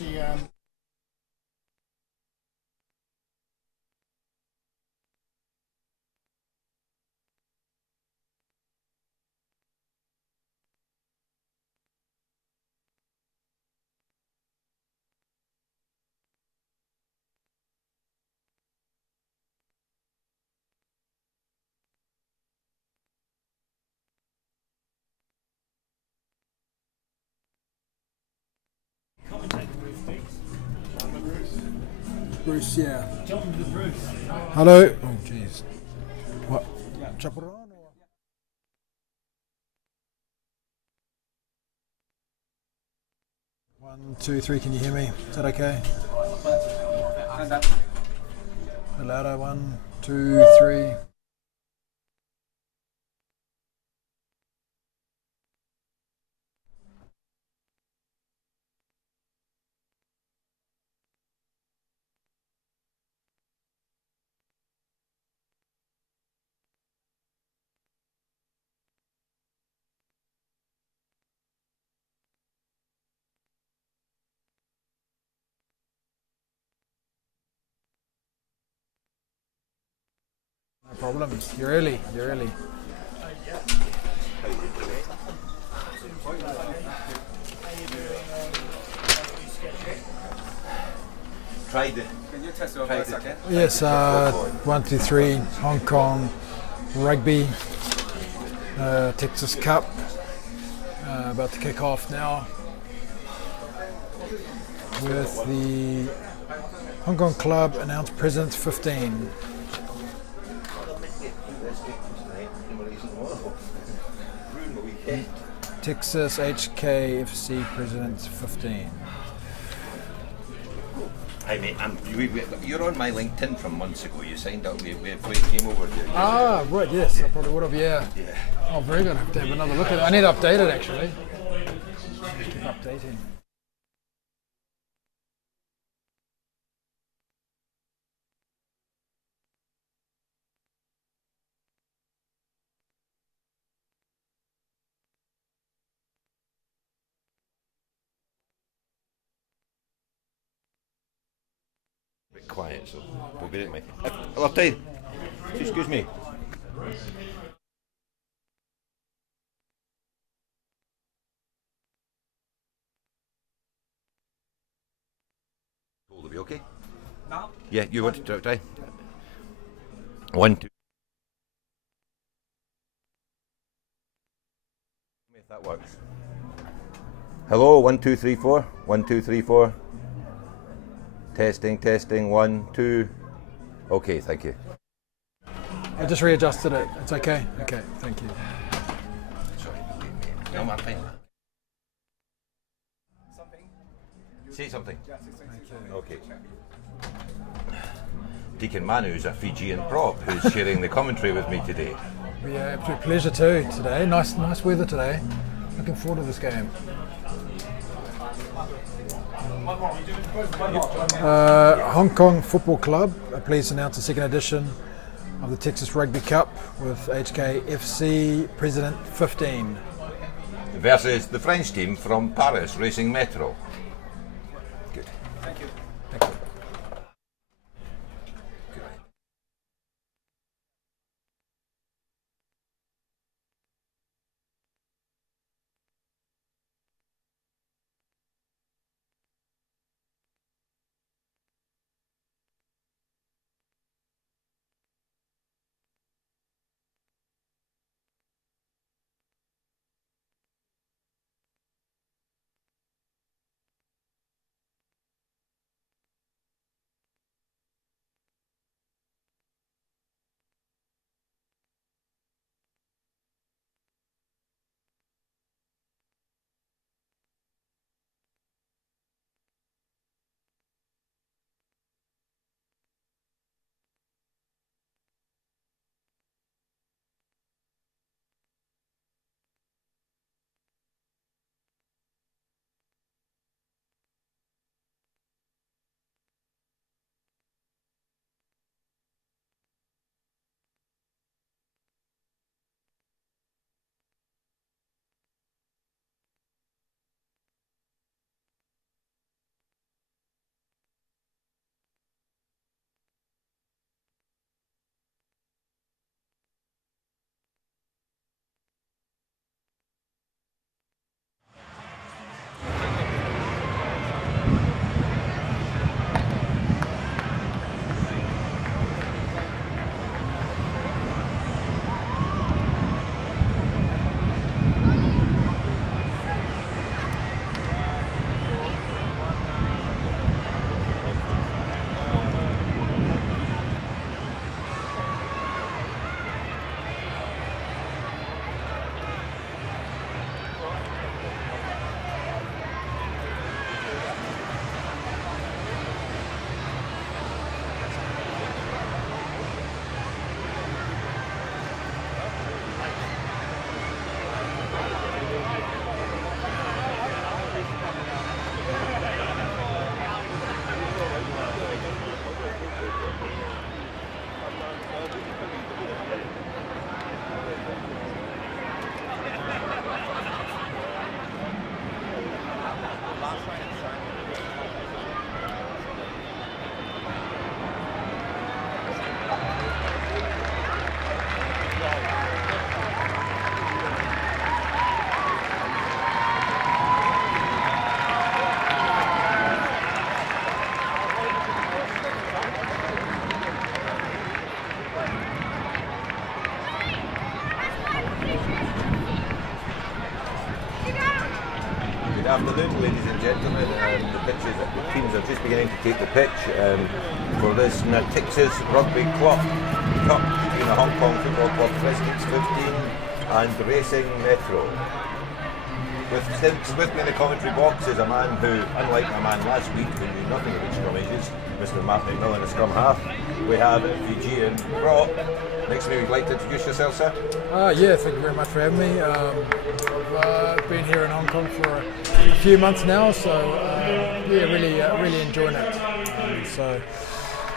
She Bruce, yeah. Hello. Oh, jeez. What? Chop it on? Or? 1, 2, 3. Can you hear me? Is that okay? A louder. 1, 2, 3. No problem. You're early. You're early. Tried it. Can you test your voice again? Yes. 1, 2, 3. Hong Kong Rugby. Texas Cup. About to kick off now with the Hong Kong club announced President's 15. Texas HKFC President's 15. Hi mate, you're on my LinkedIn from months ago. You signed up. We came over to. Ah, right, yes, I probably would have, yeah. Yeah. Oh, very good. I have to have another look at it. I need to update it actually. Keep updating. A bit quiet, so we'll be at me. I'll tell you. Excuse me. Hold of you, okay? No. Yeah, you want to try? 1, 2. If that works. Hello, 1, 2, 3, 4. 1, 2, 3, 4. Testing, testing. 1, 2. Okay, thank you. I just readjusted it. It's okay? Okay, thank you. Sorry. No, I'm fine. Say something. Okay. Deacon Manu's a Fijian prop who's sharing the commentary with me today. Yeah, absolute pleasure too today. Nice weather today. Looking forward to this game. Hong Kong Football Club are pleased to announce the second edition of the Texas Rugby Cup with HKFC President 15. Versus the French team from Paris Racing Metro. Good. Thank you. Good. afternoon, ladies and gentlemen. The teams are just beginning to take the pitch for this Natixis Rugby Club Cup between the Hong Kong Football Club Presidents 15 and Racing Metro. With me in the commentary box is a man who, unlike my man last week, who knew nothing about scrummages, Mr. Mark McMillan, the scrum half. We have Fijian Brock. Next to me, would you like to introduce yourself, sir? Yeah, thank you very much for having me. I've been here in Hong Kong for a few months now, so really enjoying it. So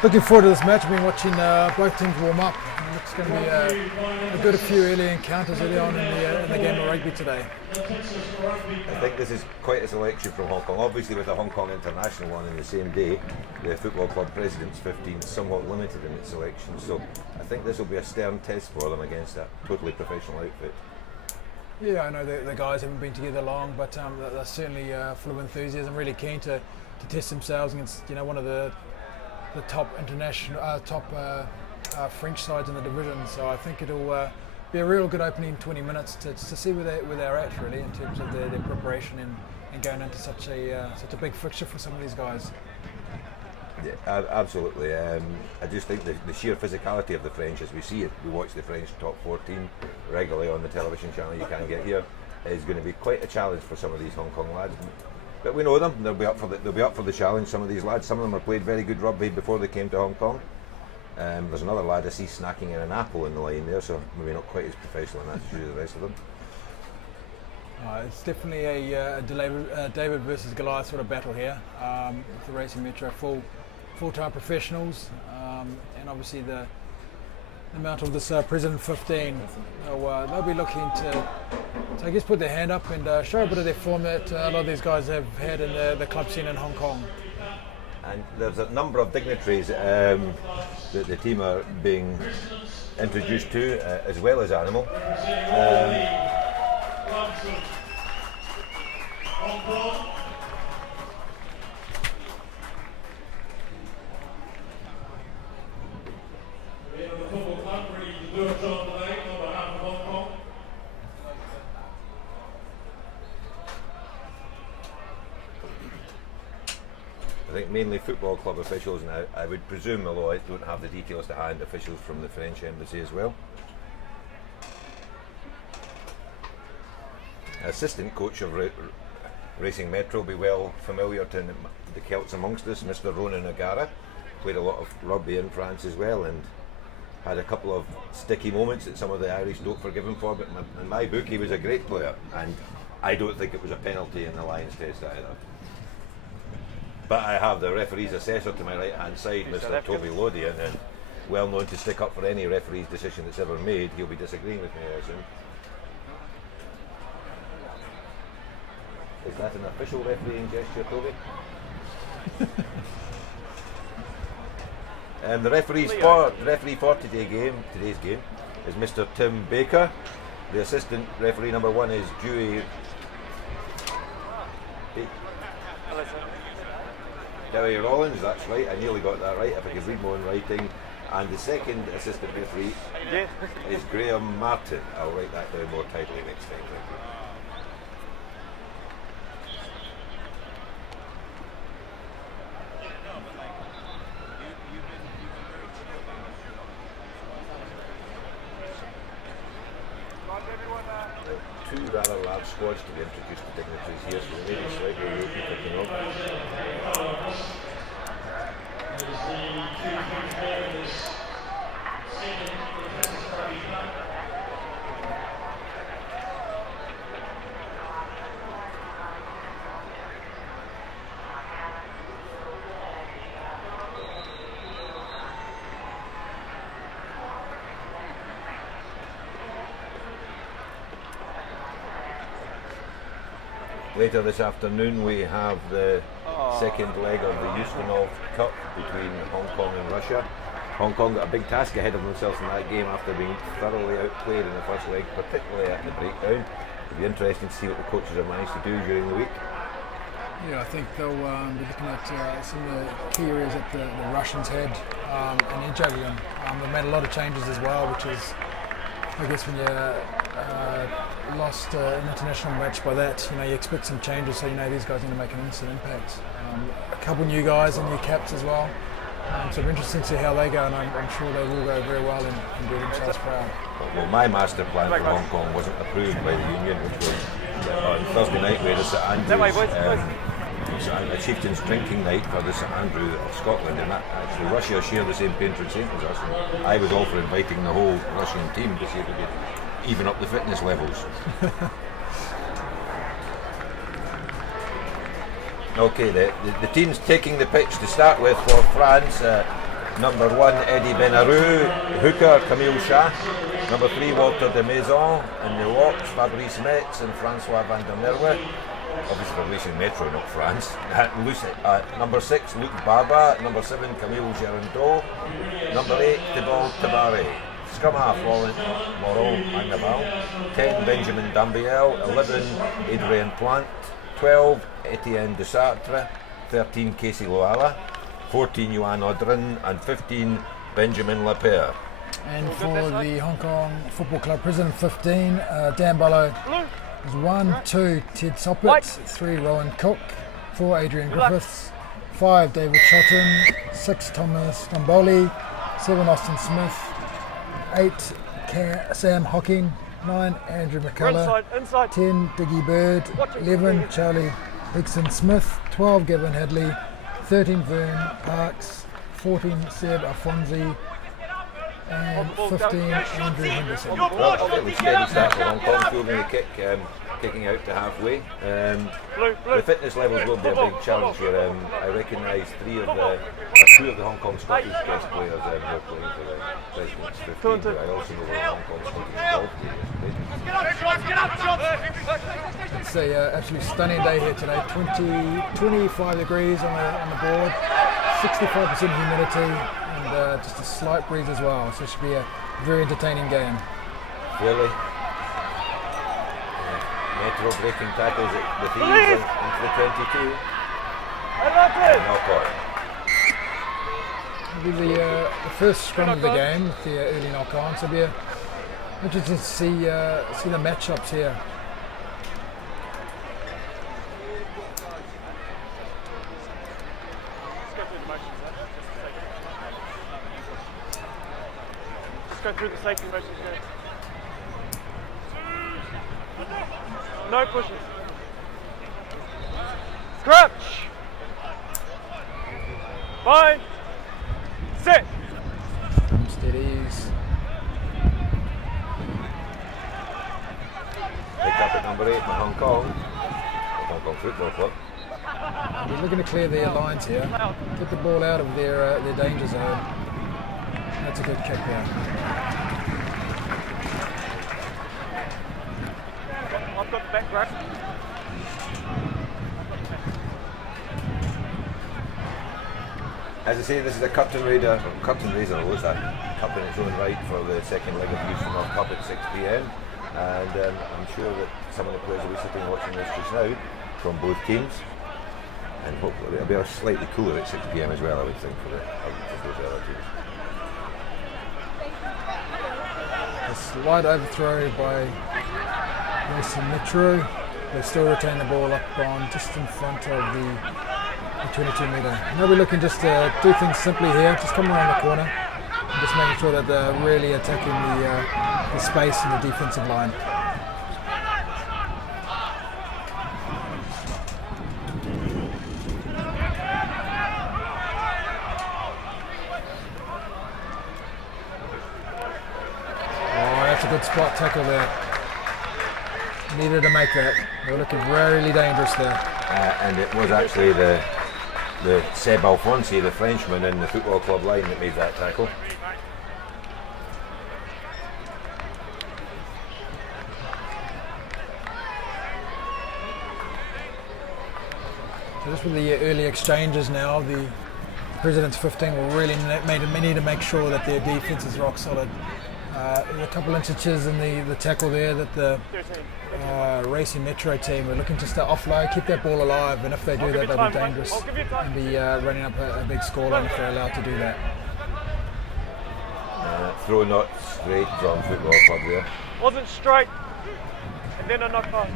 looking forward to this match. I've been watching both teams warm up. It's going to be a good few early encounters early on in the game of rugby today. I think this is quite a selection from Hong Kong. Obviously, with the Hong Kong International one in the same day, the Football Club Presidents 15 is somewhat limited in its selection. So I think this will be a stern test for them against a totally professional outfit. Yeah, I know the guys haven't been together long, but they're certainly full of enthusiasm, really keen to test themselves against one of the top international, French sides in the division. So I think it'll be a real good opening 20 minutes to see where they're at really in terms of their preparation and going into such a big fixture for some of these guys. Yeah, absolutely. I just think the sheer physicality of the French, as we see it, we watch the French top 14 regularly on the television channel you can get here, is going to be quite a challenge for some of these Hong Kong lads. But we know them; they'll be up for the challenge. Some of these lads, some of them have played very good rugby before they came to Hong Kong. There's another lad I see snacking in an apple in the line there, so maybe not quite as professional in attitude as the rest of them. It's definitely a David versus Goliath sort of battle here. With the Racing Metro full-time professionals, and obviously the amount of this President 15. They'll be looking to I guess put their hand up and show a bit of their form that a lot of these guys have had in the club scene in Hong Kong. And there's a number of dignitaries that the team are being introduced to, as well as Animal. I think mainly football club officials, and I would presume, although I don't have the details to hand, officials from the French embassy as well. Assistant coach of Racing Metro will be well familiar to the Celts amongst us, Mr. Ronan O'Gara. Played a lot of rugby in France as well and had a couple of sticky moments that some of the Irish don't forgive him for, but in my book he was a great player, and I don't think it was a penalty in the Lions test either. But I have the referee's assessor to my right hand side, Mr. Toby Lodian, and well known to stick up for any referee's decision that's ever made. He'll be disagreeing with me, I assume. Is that an official refereeing gesture, Toby? The referee for today's game is Mr. Tim Baker. The assistant referee number 1 is Dewey Rollins. That's right, I nearly got that right if I could read my own writing. And the second assistant referee is Graham Martin. I'll write that down more tightly next time. Thank you. Two rather large squads to be introduced to dignitaries here, so maybe slightly late in picking up. Later this afternoon we have the second leg of the Houston Cup between Hong Kong and Russia. Hong Kong got a big task ahead of themselves in that game after being thoroughly outplayed in the first leg, particularly at the breakdown. It'll be interesting to see what the coaches have managed to do during the week. Yeah, I think they'll be looking at some of the key areas that the Russians had in their juggling. They've made a lot of changes as well, which is, I guess, when you're lost an international match by that, you expect some changes, so these guys need to make an instant impact. A couple new guys and new caps as well. So it'll be interesting to see how they go, and I'm sure they will go very well and do themselves proud. Well, my master plan for Hong Kong wasn't approved by the union, which was on Thursday night we had a St Andrews, a chieftain's drinking night for the St Andrew of Scotland, and that actually Russia share the same patron saint as us. And I was all for inviting the whole Russian team to see if we could even up the fitness levels. Okay, the teams taking the pitch to start with for France. Number 1, Eddie Benarou, hooker, Camille Shah. Number 3, Walter de Maison. In the locks, Fabrice Metz and Francois van der Merwe. Obviously for racing Metro, not France. Number 6, Luc Barba. Number 7, Camille Gerando. Number 8, Thibault Tabare. Scrum half, Laurent Moreau Magnaval. 10, Benjamin Dambiel. 11, Adrien Plant. 12, Etienne de Sartre. 13, Casey Loala. 14, Yuan Audrin. And 15, Benjamin Lapierre. And for the Hong Kong Football Club president, 15, Dan Barlow. 1, 2, Ted Soppert. 3, Rowan Cook. 4, Adrian Griffiths. 5, David Shotton. 6, Thomas Domboli. 7, Austin Smith. 8, Sam Hocking. 9, Andrew McCullough. 10, Diggy Bird. 11, Charlie Hickson Smith. 12, Gavin Hadley. 13, Vern Parks. 14, Seb Afonzi. And 15, Andrew Henderson. Well, it was steady start for Hong Kong, fielding the kick, kicking out to halfway. The fitness levels will be a big challenge here. I recognise 2 of the Hong Kong Scottish guest players who are playing for the President's 15. I also know the Hong Kong Scottish golf team. It's an absolutely stunning day here today. 25 degrees on the board, 65% humidity. Just a slight breeze as well, so it should be a very entertaining game. Really? Metro breaking tackles at the thieves into the 22. Knockout. It'll be the first scrum of the game with the early knock-on, so it'll be interesting to see the matchups here. Go through the safety motions here. No pushes. Crouch. Bind. Sit. Steadies. Picked up at number 8 for Hong Kong Football Club. They're looking to clear their lines here. Get the ball out of their danger zone. That's a good kick there. I've got the back row. As I say, this is a curtain raiser, it's a cup in its own right for the second leg of the Houston World Cup at 6 p.m. And I'm sure that some of the players will be sitting watching this just now from both teams. And hopefully it'll be slightly cooler at 6 p.m. as well, I would think, for those other teams. A slight overthrow by Mason Metro. They still retain the ball up on just in front of the 22 metre. Now we're looking just to do things simply here, just come around the corner and just making sure that they're really attacking the space in the defensive line. A good spot tackle there. Needed to make that. They were looking really dangerous there. And it was actually the Seb Alfonsi, the Frenchman in the football club line, that made that tackle. So just with the early exchanges now, the President's 15 will really need to make sure that their defence is rock solid. There's a couple inches in the tackle there that the Racing Metro team are looking just to offload, keep that ball alive, and if they do that, they'll be dangerous and be running up a big scoreline if they're allowed to do that. Throw not straight from football club there. Wasn't straight. And then a knock pass.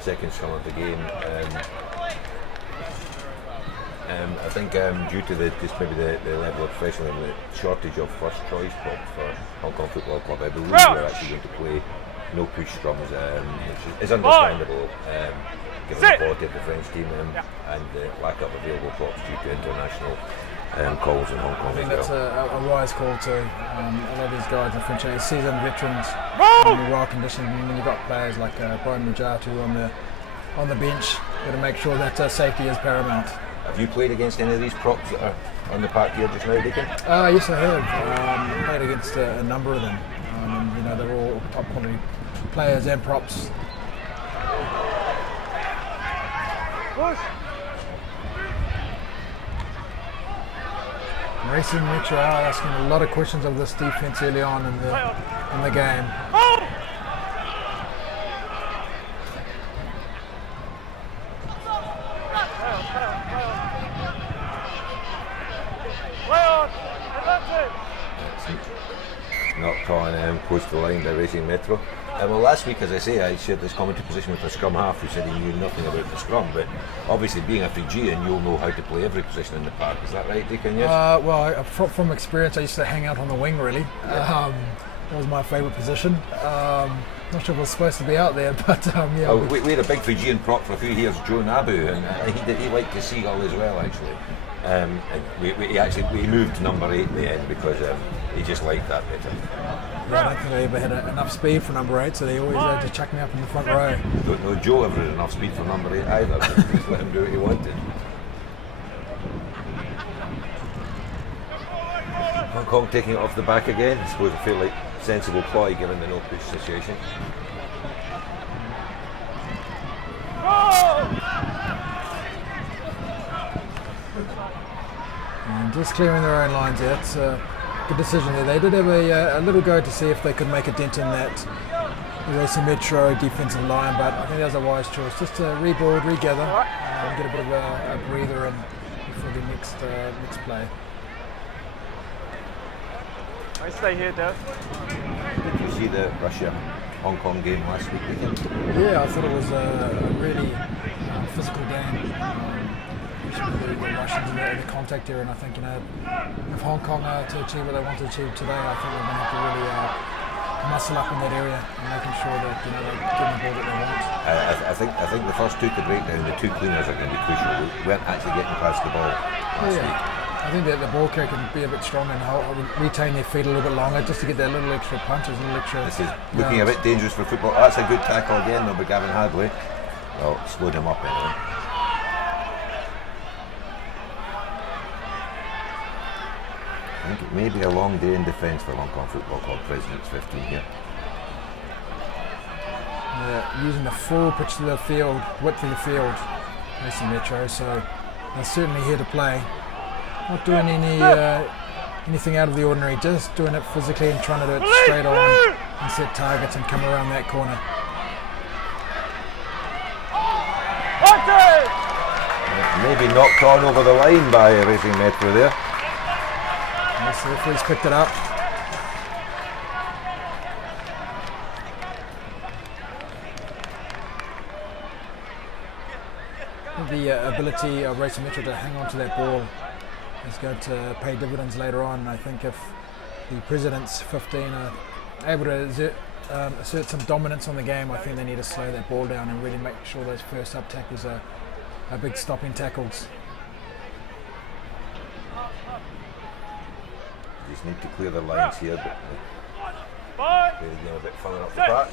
Second scrum of the game. I think due to just maybe the level of professionalism, the shortage of first choice props for Hong Kong Football Club, I believe we're actually going to play no push scrums, which is understandable given the quality of the French team and the lack of available props due to international calls in Hong Kong. I think as that's well. a wise call too. A lot of these guys are French seasoned veterans in well conditioned, and when you've got players like Brian Mujatu on the bench, you've got to make sure that safety is paramount. Have you played against any of these props that are on the park here just now, Deacon? Yes, I have. Played against a number of them. And, they're all top quality players and props. Push. Racing Metro are asking a lot of questions of this defence early on in the game. Not calling close to the line by Racing Metro. Well, last week, as I say, I shared this commentary position with a scrum half who said he knew nothing about the scrum, but obviously being a Fijian, you'll know how to play every position in the park. Is that right, Deacon? Yes? From experience, I used to hang out on the wing, really. Yeah. That was my favourite position. Not sure if I was supposed to be out there, but yeah. Oh, we had a big Fijian prop for a few years, Joe Nabu, and he liked the seagull as well, actually. And we moved to number 8 in the end because he just liked that better. Yeah, I don't think I ever had enough speed for number 8, so they always had to chuck me up in the front row. Don't know Joe ever had enough speed for number 8 either, but just let him do what he wanted. Hong Kong taking it off the back again. I suppose I feel like sensible ploy given the no push situation. And just clearing their own lines there. It's a good decision there. They did have a little go to see if they could make a dent in that Racing Metro defensive line, but I think that was a wise choice. Just to rebuild, regather, and get a bit of a breather in before the next play. I stay here, Dad. Did you see the Russia-Hong Kong game last week, Deacon? Yeah, I thought it was a really physical game. The Russians in the contact area, and I think if Hong Kong are to achieve what they want to achieve today, I think they're going to have to really muscle up in that area and making sure that they're getting the ball that they want. I think the first two to break down, the two cleaners are going to be crucial. We weren't actually getting past the ball last week. I think that the ball carrier can be a bit stronger and retain their feet a little bit longer just to get that little extra punches, a little extra. This is looking a bit dangerous for football. That's a good tackle again, though, by Gavin Hadley. Well, slowed him up anyway. I think it may be a long day in defence for Hong Kong Football Club Presidents 15 here. Yeah, using the full pitch of the field, width of the field, Racing Metro, so they're certainly here to play. Not doing anything out of the ordinary, just doing it physically and trying to do it straight on and set targets and come around that corner. Maybe knocked on over the line by Racing Metro there. Yes, the referee's picked it up. The ability of Racing Metro to hang on to that ball is going to pay dividends later on. I think if the Presidents 15 are able to assert some dominance on the game, I think they need to slow that ball down and really make sure those first up tackles are big stopping tackles. Just need to clear the lines here, but they're getting a bit further up the back.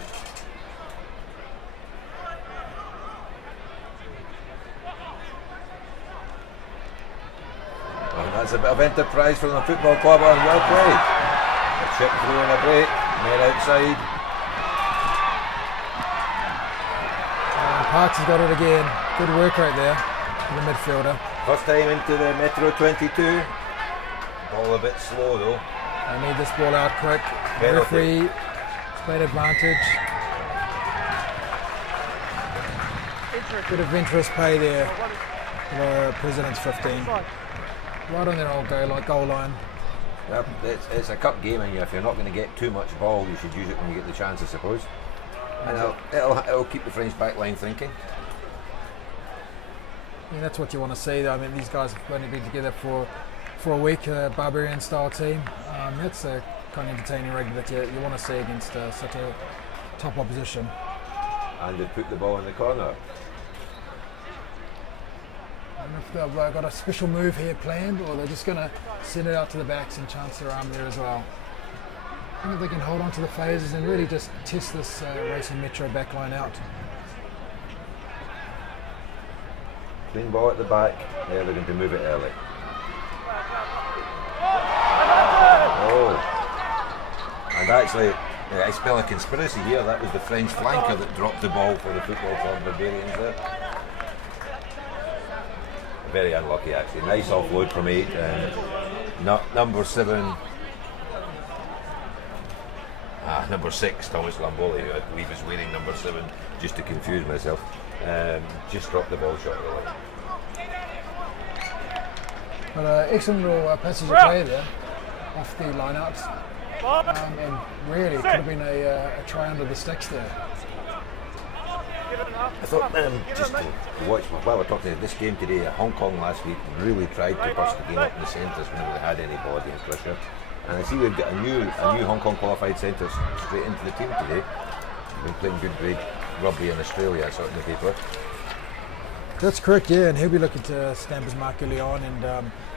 That's a bit of enterprise from the football club and well played. A chip through and a break, near outside. Parks has got it again. Good work right there for the midfielder. First time into the Metro 22. Ball a bit slow though. They need this ball out quick. Referee, played advantage. Bit of adventurous play there. the President's 15. Right on their old goal line. Yep, it's a cup game, and if you're not going to get too much ball, you should use it when you get the chance, I suppose. And it'll keep the French back line thinking. Yeah, that's what you want to see. I mean, these guys have only been together for a week, a Barbarian style team. That's a kind of entertaining rugby that you want to see against such a top opposition. And they put the ball in the corner. I don't know if they've got a special move here planned, or they're just going to send it out to the backs and chance their arm there as well. I think if they can hold on to the phases and really just test this Racing Metro backline out. Clean ball at the back. Yeah, they're going to move it early. Oh. And actually, I smell a conspiracy here. That was the French flanker that dropped the ball for the football club Barbarians there. Very unlucky, actually. Nice offload from 8. Number 7. Number 6, Thomas Lamboli, who I believe is wearing number 7, just to confuse myself. Just dropped the ball short of the line. But excellent little passage of play there off the line-ups. And really, it could have been a try under the sticks there. I thought, just to watch, while we're talking about this game today, Hong Kong last week really tried to burst the game up in the centres whenever they had anybody in pressure. And I see we've got a new Hong Kong qualified centre straight into the team today. Been playing good grade rugby in Australia, I saw it in the paper. That's correct, yeah, and he'll be looking to stamp his mark early on and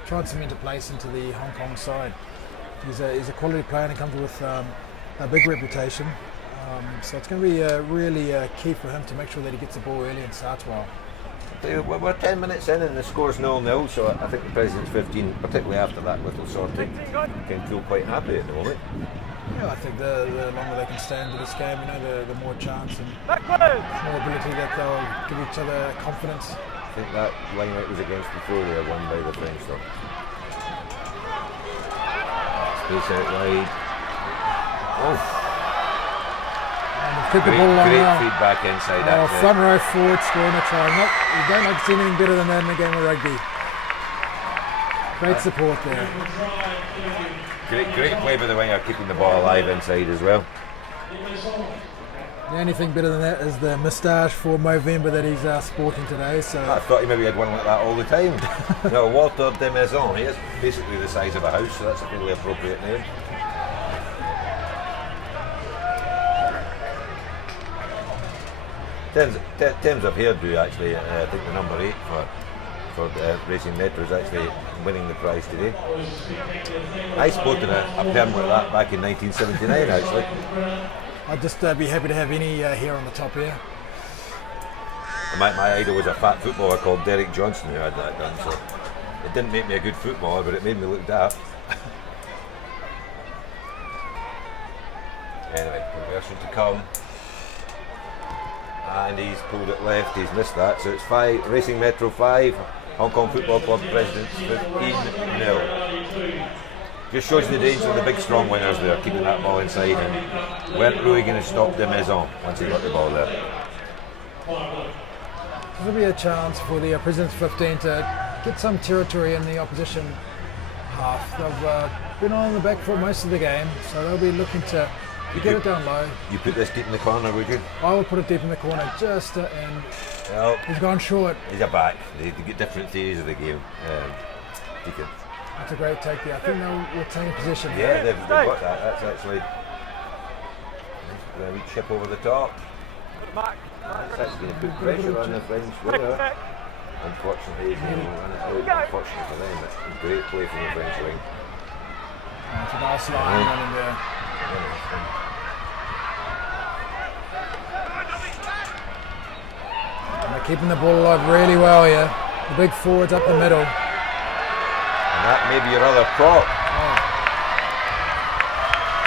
try and cement a place into the Hong Kong side. He's a quality player and comes with a big reputation. So it's going to be really key for him to make sure that he gets the ball early and starts well. We're 10 minutes in and the score's 0-0, so I think the President's 15, particularly after that little sorting, can feel quite happy at the moment. Yeah, I think the longer they can stay into this game, the more chance and more ability that they'll give each other confidence. I think that line out was against before they were won by the French though. Space out wide. Oh. Kick the ball along great now. feedback inside that. Front row forward scoring a try. Nope, you don't like to see anything better than that in a game of rugby. Great support there. Great play by the winger, keeping the ball alive inside as well. The only thing better than that is the moustache for Movember that he's sporting today. So I thought he maybe had one like that all the time. No, Walter de Maison. He is basically the size of a house, so that's a fairly appropriate name. In terms of hairdo, actually, I think the number 8 for Racing Metro is actually winning the prize today. I sported a perm like that back in 1979, actually. I'd just be happy to have any hair on the top here. My idol was a fat footballer called Derek Johnson who had that done, so it didn't make me a good footballer, but it made me look daft. Anyway, conversion to come. And he's pulled it left, he's missed that, so it's 5, Racing Metro 5, Hong Kong Football Club Presidents 15-0. Just shows you the danger of the big strong winners there, keeping that ball inside, and weren't really going to stop de Maison once he got the ball there. There'll be a chance for the Presidents 15 to get some territory in the opposition half. They've been on the back foot most of the game, so they'll be looking to get it down low. You put this deep in the corner, would you? I would put it deep in the corner, just and well, he's gone short. He's a back. They get different theories of the game. That's a great take there. I think they'll retain position. Yeah, they've got that. That's actually a wee chip over the top. That's actually going to put pressure on the French winger. Unfortunately, unfortunately for them, it's a great play from the French wing. It's a nice line running there. And they're keeping the ball alive really well here. The big forwards up the middle. And that may be your other prop. Oh.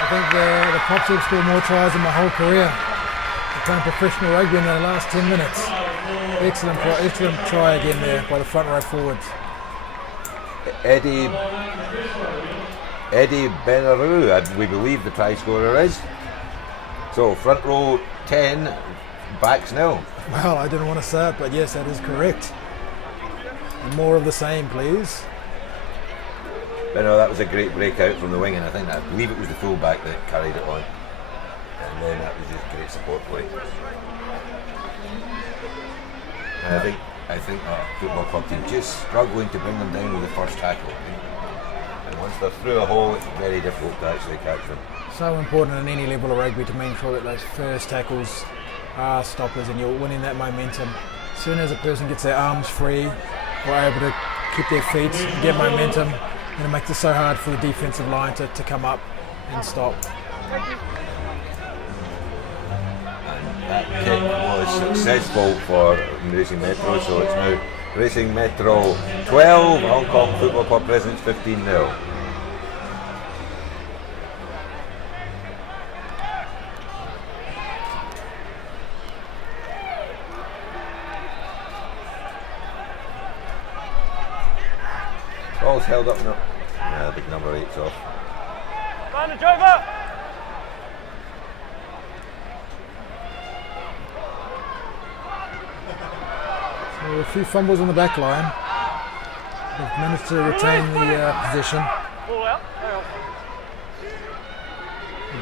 I think the props have scored more tries in my whole career. They're playing professional rugby in the last 10 minutes. Excellent try again there by the front row forwards. Eddie Benarou, we believe the try scorer is. So front row 10, backs 0. Well, I didn't want to say it, but yes, that is correct. And more of the same, please. But no, that was a great breakout from the wing, and I believe it was the fullback that carried it on. And then that was just great support play. And I think our football club team just struggling to bring them down with the first tackle. And once they're through a hole, it's very difficult to actually catch them. So important in any level of rugby to make sure that those first tackles are stoppers and you're winning that momentum. As soon as a person gets their arms free or able to keep their feet and get momentum, it makes it so hard for the defensive line to come up and stop. That kick was successful for Racing Metro, so it's now Racing Metro 12, Hong Kong Football Club Presidents 15-0. Ball's held up now. Yeah, big number 8's off. Find the driver! So a few fumbles on the back line. They've managed to retain the possession. Ball out.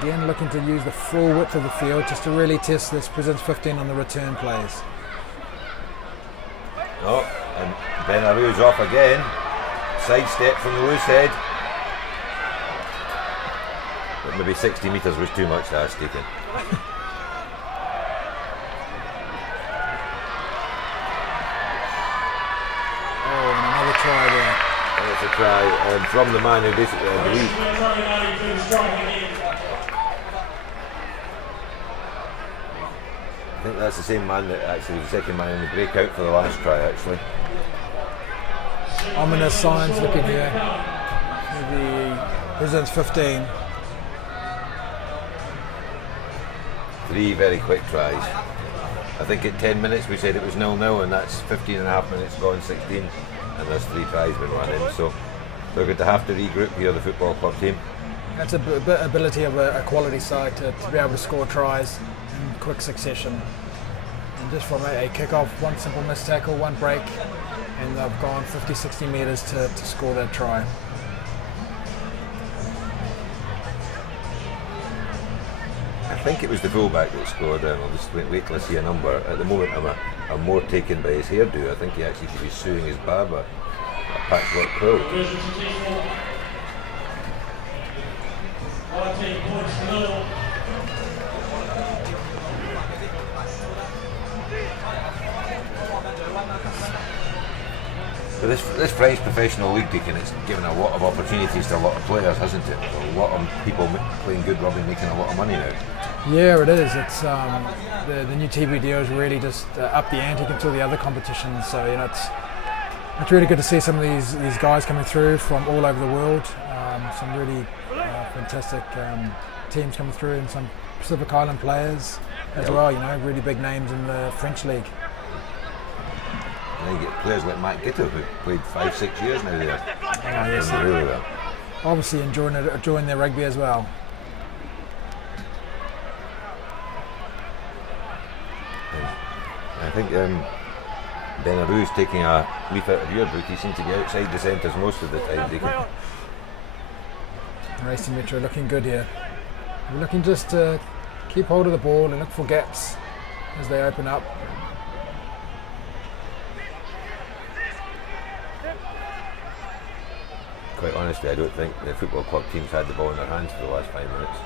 Again, looking to use the full width of the field just to really test this Presents 15 on the return plays. Oh, and Benarou's off again. Sidestep from the loose head. But maybe 60 metres was too much to ask taken. Oh, and another try there. That's a try from the man who basically, I believe, I think that's the same man that actually was the second man in the breakout for the last try actually. Ominous signs looking here. The Presents 15. 3 very quick tries. I think at 10 minutes we said it was 0-0 and that's 15 and a half minutes gone, 16, and there's 3 tries been run in, so they're going to have to regroup here, the football club team. That's a bit ability of a quality side to be able to score tries in quick succession. And just from a kickoff, one simple missed tackle, one break, and they've gone 50-60 metres to score that try. I think it was the fullback that scored, and I'll just wait till I see a number. At the moment I'm more taken by his hairdo. I think he actually should be suing his barber, a patchwork quilt. But this French professional league, Deacon, it's given a lot of opportunities to a lot of players, hasn't it? A lot of people playing good rugby, making a lot of money now. Yeah, it is. It's the new TV deals really just up the ante until the other competitions. So it's really good to see some of these guys coming through from all over the world. Some really fantastic teams coming through, and some Pacific Island players as well. Really big names in the French league. And then you get players like Matt Gitter, who played 5-6 years now there. Oh, yes, Really well. obviously enjoying their rugby as well. I think Benarou's taking a leaf out of your book. He seems to be outside the centres most of the time, Deacon. Racing Metro looking good here. We're looking just to keep hold of the ball and look for gaps as they open up. Quite honestly, I don't think the football club teams had the ball in their hands for the last 5 minutes.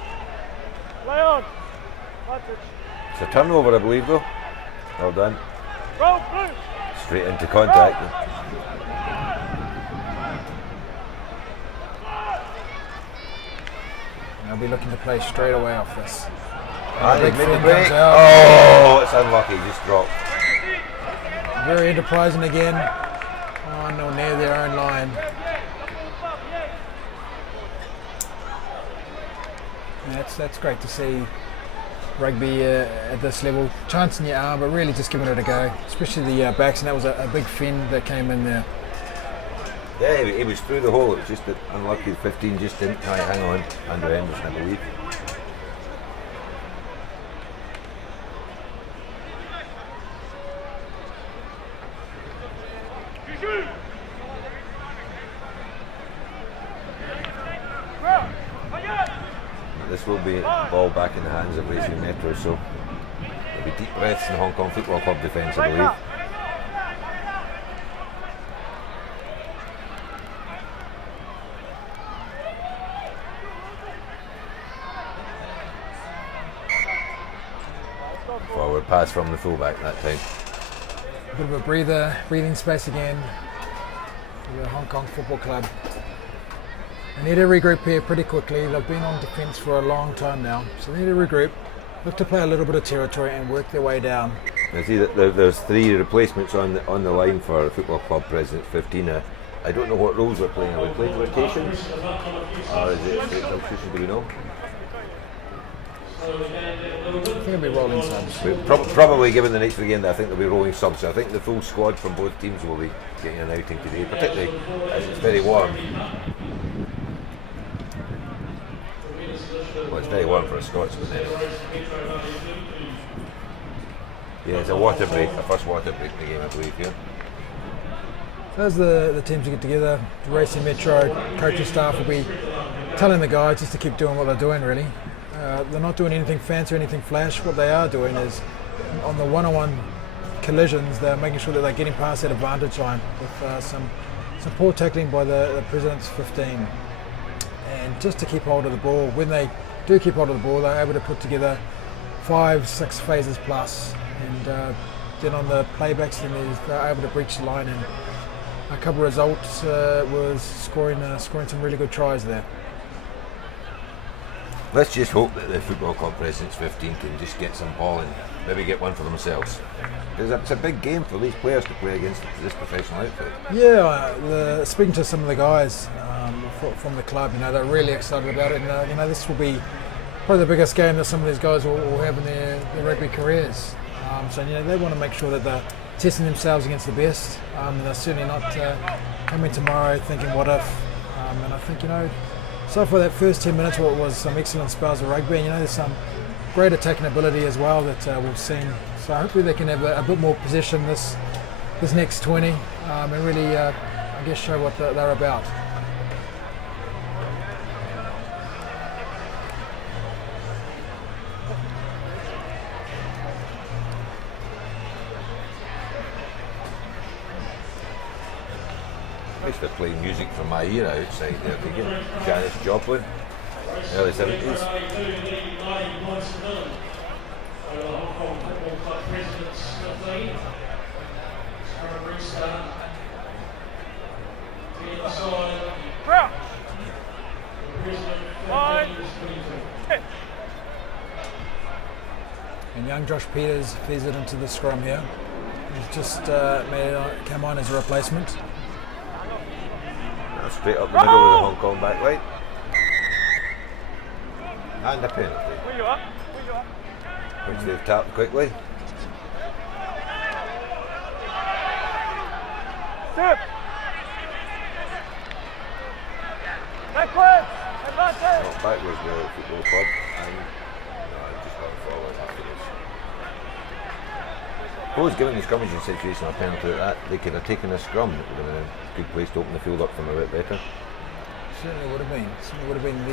Play on. It's a turnover, I believe, though. Well done. Roll, blue. Straight into contact. They'll be looking to play straight away off this. And big they made the fin break. comes out. Oh, it's unlucky. Just dropped. Very enterprising again. Oh no, near their own line. That's great to see rugby at this level. Chancing your arm, but really just giving it a go. Especially the backs, and that was a big fin that came in there. Yeah, he was through the hole. It was just that unlucky 15 just didn't try hang on. Andrew Henderson, I believe. this will be ball back in the hands of Racing Metro, so there'll be deep breaths in the Hong Kong Football Club defence, I believe. Forward pass from the fullback that time. A bit of a breathing space again for the Hong Kong Football Club. They need to regroup here pretty quickly. They've been on defence for a long time now, so they need to regroup, look to play a little bit of territory and work their way down. I see that there's 3 replacements on the line for Football Club President 15. I don't know what roles they're playing. Are we playing rotations? Or is it straight substitution, do we know? I think it'll be rolling subs. Probably given the nature of the game, I think there'll be rolling subs. So I think the full squad from both teams will be getting an outing today, particularly as it's very warm. Well, it's very warm for a Scotsman anyway. Yeah, it's a water break, a first water break in the game, I believe, yeah. So as the teams get together, the Racing Metro coaching staff will be telling the guys just to keep doing what they're doing, really. They're not doing anything fancy or anything flash. What they are doing is, on the one-on-one collisions, they're making sure that they're getting past that advantage line with some poor tackling by the President's 15. And just to keep hold of the ball, when they do keep hold of the ball, they're able to put together 5-6 phases plus. And then on the playbacks, they're able to breach the line. And a couple of results was scoring some really good tries there. Let's just hope that the Football Club Presidents 15 can just get some ball and maybe get one for themselves. Because it's a big game for these players to play against this professional outfit. Yeah, speaking to some of the guys from the club, they're really excited about it. And this will be probably the biggest game that some of these guys will have in their rugby careers. So they want to make sure that they're testing themselves against the best. And they're certainly not coming tomorrow thinking what if. And I think so for that first 10 minutes, what was some excellent spells of rugby. There's some great attacking ability as well that we've seen. So hopefully they can have a bit more possession this next 20 and really, show what they're about. I used to play music from my era outside there, again. Janis Joplin, early 70s. And young Josh Peters feeds it into the scrum here. He's just come on as a replacement. Straight up the middle of the Hong Kong back line. And a penalty. Which they've tapped quickly. Step! Backwards! Advantage! Not backwards the Football Club. And just not forward afterwards. Suppose given the scrummaging situation or penalty like that, they could have taken a scrum. It would have been a good place to open the field up from a bit better. Certainly would have been. Certainly would have been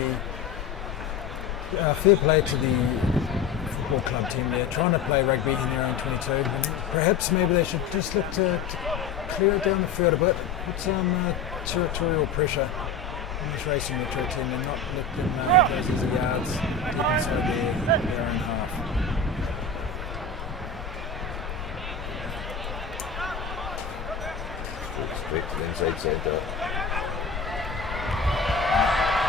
the fair play to the football club team there, trying to play rugby in their own 22. And perhaps maybe they should just look to clear it down the field a bit, put some territorial pressure on this Racing Metro team and not let them those easy yards deep inside their own half. Straight to the inside centre.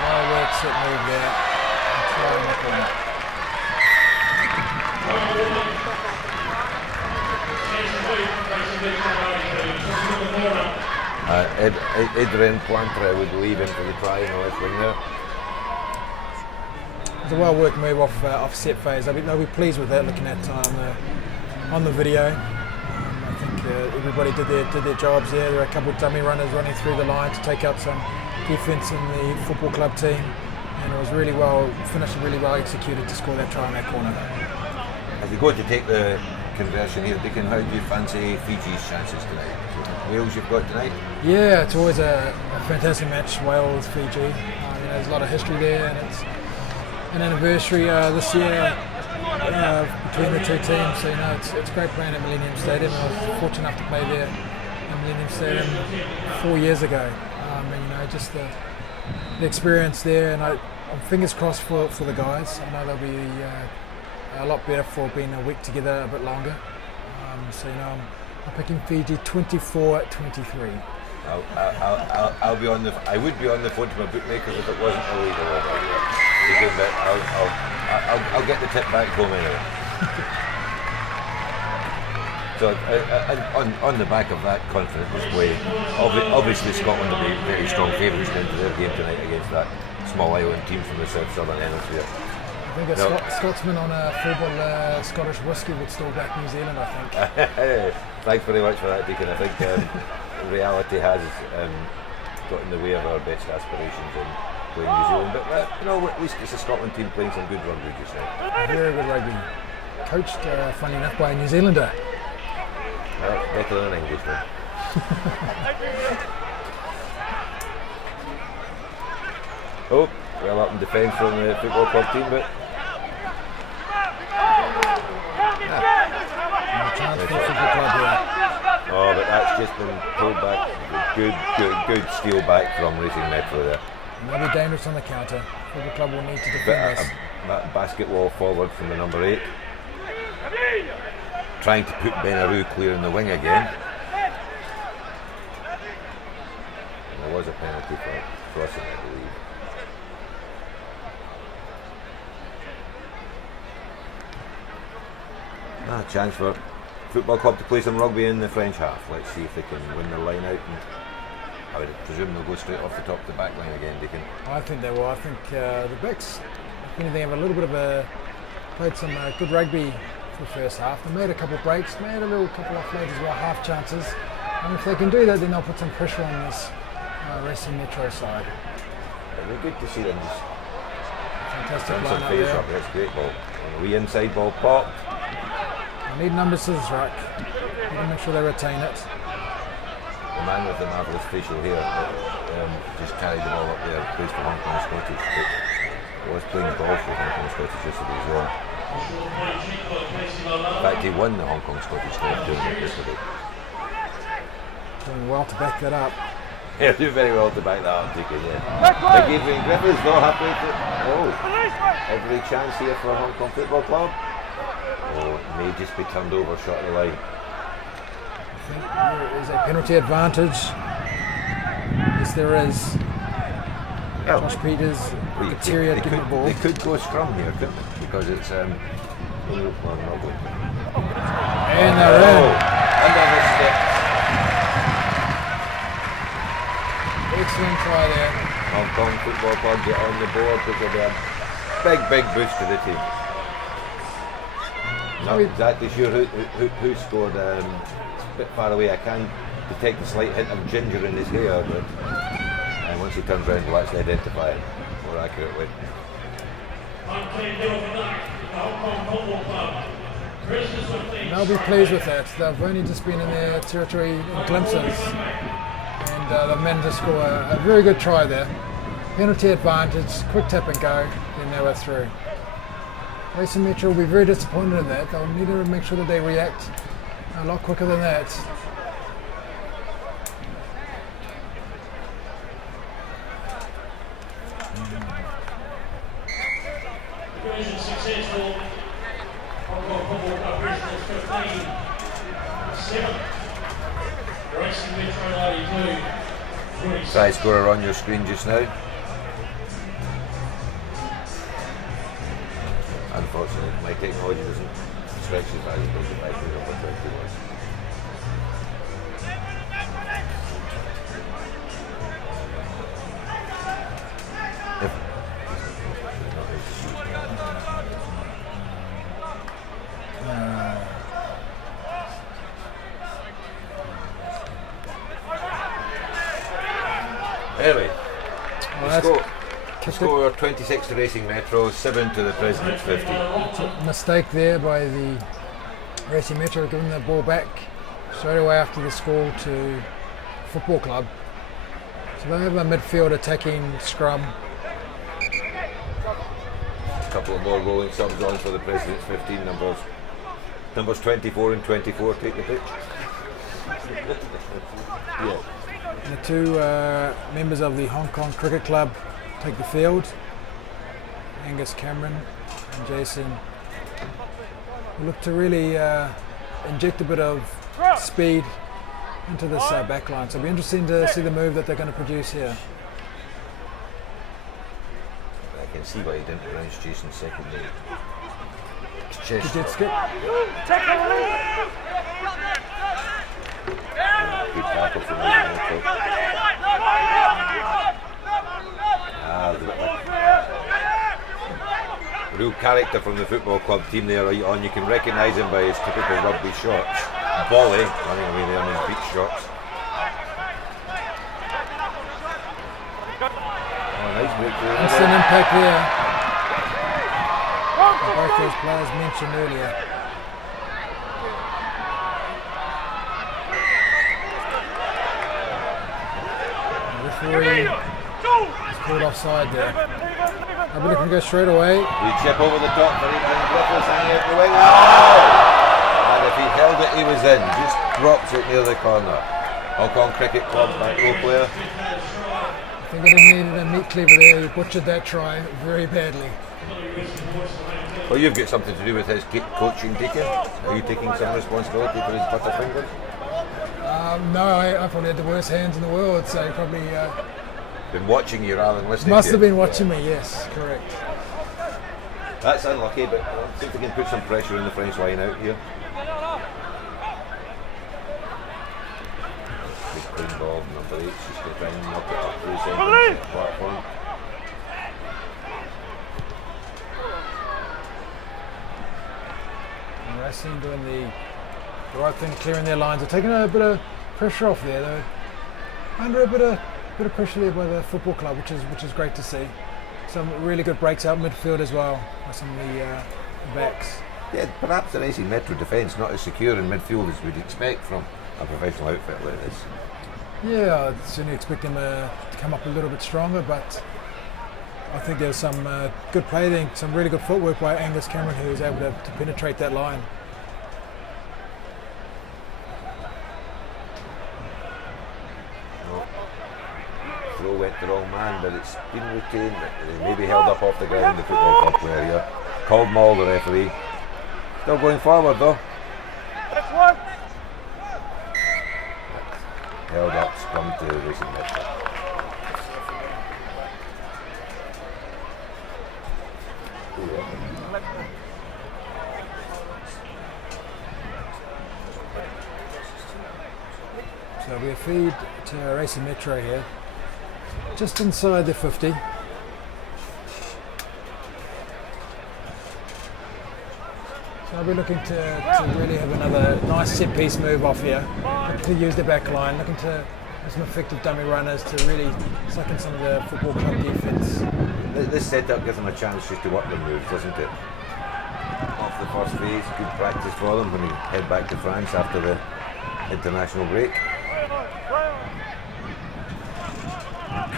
Well worked set move there. And try in the corner. Adrian Plantra would leave him for the try in the left wing there. It's a well worked move off set phase. They'll be pleased with that looking at on the video. I think everybody did their jobs there. There were a couple of dummy runners running through the line to take out some defence in the football club team, and it was really well finished and really well executed to score that try in that corner. As we go to take the conversion here, Deacon, how do you fancy Fiji's chances tonight? Wales you've got tonight? Yeah, it's always a fantastic match, Wales, Fiji. There's a lot of history there, an anniversary this year between the two teams. So it's great playing at Millennium Stadium. I was fortunate enough to play there at Millennium Stadium 4 years ago, and just the experience there. And I'm fingers crossed for the guys. I know they'll be a lot better for being a week together a bit longer. I'm picking Fiji 24-23. I would be on the phone to my bookmakers if it wasn't illegal over here. But I'll get the tip back home anyway. So on the back of that confident display, obviously Scotland will be very strong favourites into their game tonight against that small island team from the southern hemisphere. I think a Scotsman on a full bottle Scottish whisky would still back New Zealand, I think. Thanks very much for that, Deacon. I think reality has got in the way of our best aspirations in playing New Zealand. But at least it's a Scotland team playing some good rugby just now. Very good rugby. Coached, funny enough, by a New Zealander. Better than an Englishman. Oh, well up in defence from the football club team, but chance for the football club here. Oh, but that's just been pulled back. Good steal back from Racing Metro there. They'll be dangerous on the counter. Football club will need to defend this. That basketball forward from the number 8. Trying to put Benaroo clear in the wing again. And there was a penalty for crossing, I believe. A chance for football club to play some rugby in the French half. Let's see if they can win their line out. And I would presume they'll go straight off the top to the back line again, Deacon. I think they will. I think the Bicks, if anything, have a little bit of played some good rugby for the first half. They made a couple of breaks, made a little couple of flags as well, half chances. And if they can do that, then they'll put some pressure on this Racing Metro side. It'll be good to see them just fantastic line some up face there. up. That's great ball. On the wee inside ball popped. They need number 6, right? Need to make sure they retain it. The man with the marvellous facial hair just carried the ball up there, placed for Hong Kong Scottish. But was playing golf with Hong Kong Scottish yesterday as well. In fact, he won the Hong Kong Scottish tournament yesterday. Doing well to back that up. Yeah, do very well to back that up, Deacon, yeah. Big Adrian Griffiths, though, happy to... every chance here for Hong Kong Football Club. Oh, it may just be turned over short of the line. I think there is a penalty advantage. Yes, there is. Josh Peters, Kateria getting the ball. They could go scrum here, couldn't they? Because it's... And they're in. Under the stick. Excellent try there. Hong Kong Football Club get on the board, which will be a big boost to the team. Not exactly sure who scored. It's a bit far away. I can detect a slight hint of ginger in his hair, but once he turns around, we'll actually identify it more accurately. They'll be pleased with that. They've only just been in their territory in glimpses, and they've managed to score a very good try there. Penalty advantage, quick tap and go, then they were through. Racing Metro will be very disappointed in that. They'll need to make sure that they react a lot quicker than that. Successful. Hong Kong Football Club Bristol 15-7. Racing Metro 92. Try scorer on your screen just now. Unfortunately, my technology doesn't stretch as far as it does the back of number 20 was. Anyway, score 26 to Racing Metro, 7 to the President's 50. Mistake there by the Racing Metro, giving the ball back straight away after the score to Football Club. So they have a midfield attacking scrum. couple of more rolling subs on for the President's 15 numbers. Numbers 24 and 24 take the pitch. Yeah. And the two members of the Hong Kong Cricket Club take the field. Angus Cameron and Jason look to really inject a bit of speed into this back line. So it'll be interesting to see the move that they're going to produce here. I can see why he didn't arrange Jason's second move. Good jet skip. Good tackle from the real character from the football club team there on. You can recognise him by his typical rugby shots. Volley, running away there on his beach shots. Oh, nice breakthrough. Instant impact there. Both those players mentioned earlier. The referee is called offside there. I'll be looking to go straight away. We chip over the top for Adrian Griffiths hanging out the wing. Oh! And if he held it, he was in. Just drops it near the corner. Hong Kong Cricket Club back row player. I think they needed a meat cleaver there. He butchered that try very badly. Well, you've got something to do with his coaching, Deacon. Are you taking some responsibility for his butterfingers? No, I probably had the worst hands in the world, so he probably Been watching you rather than listening must to have you. been watching me, yes, correct. That's unlucky, but I think we can put some pressure on the French line out here. Big clean ball, number 8. She's going to try and knock it up through the centre platform. And Racing doing the right thing, clearing their lines. They're taking a bit of pressure off there. They're under a bit of pressure there by the football club, which is great to see. Some really good breaks out midfield as well by some of the backs. Yeah, perhaps the Racing Metro defence not as secure in midfield as we'd expect from a professional outfit like this. Yeah, I'd certainly expect them to come up a little bit stronger, but I think there's some good play there, some really good footwork by Angus Cameron, who was able to penetrate that line. Throw went the wrong man, but it's been retained. It may be held up off the ground, the football club player here. Called Maul, the referee. Still going forward though. Next one. Held up, scrum to Racing Metro. So we have feed to Racing Metro here, just inside the 50. So I'll be looking to really have another nice set piece move off here, looking to use the back line, looking to have some effective dummy runners to really suck in some of the football club defence. This setup gives them a chance just to work their moves, doesn't it? Off the first phase, good practice for them when we head back to France after the international break.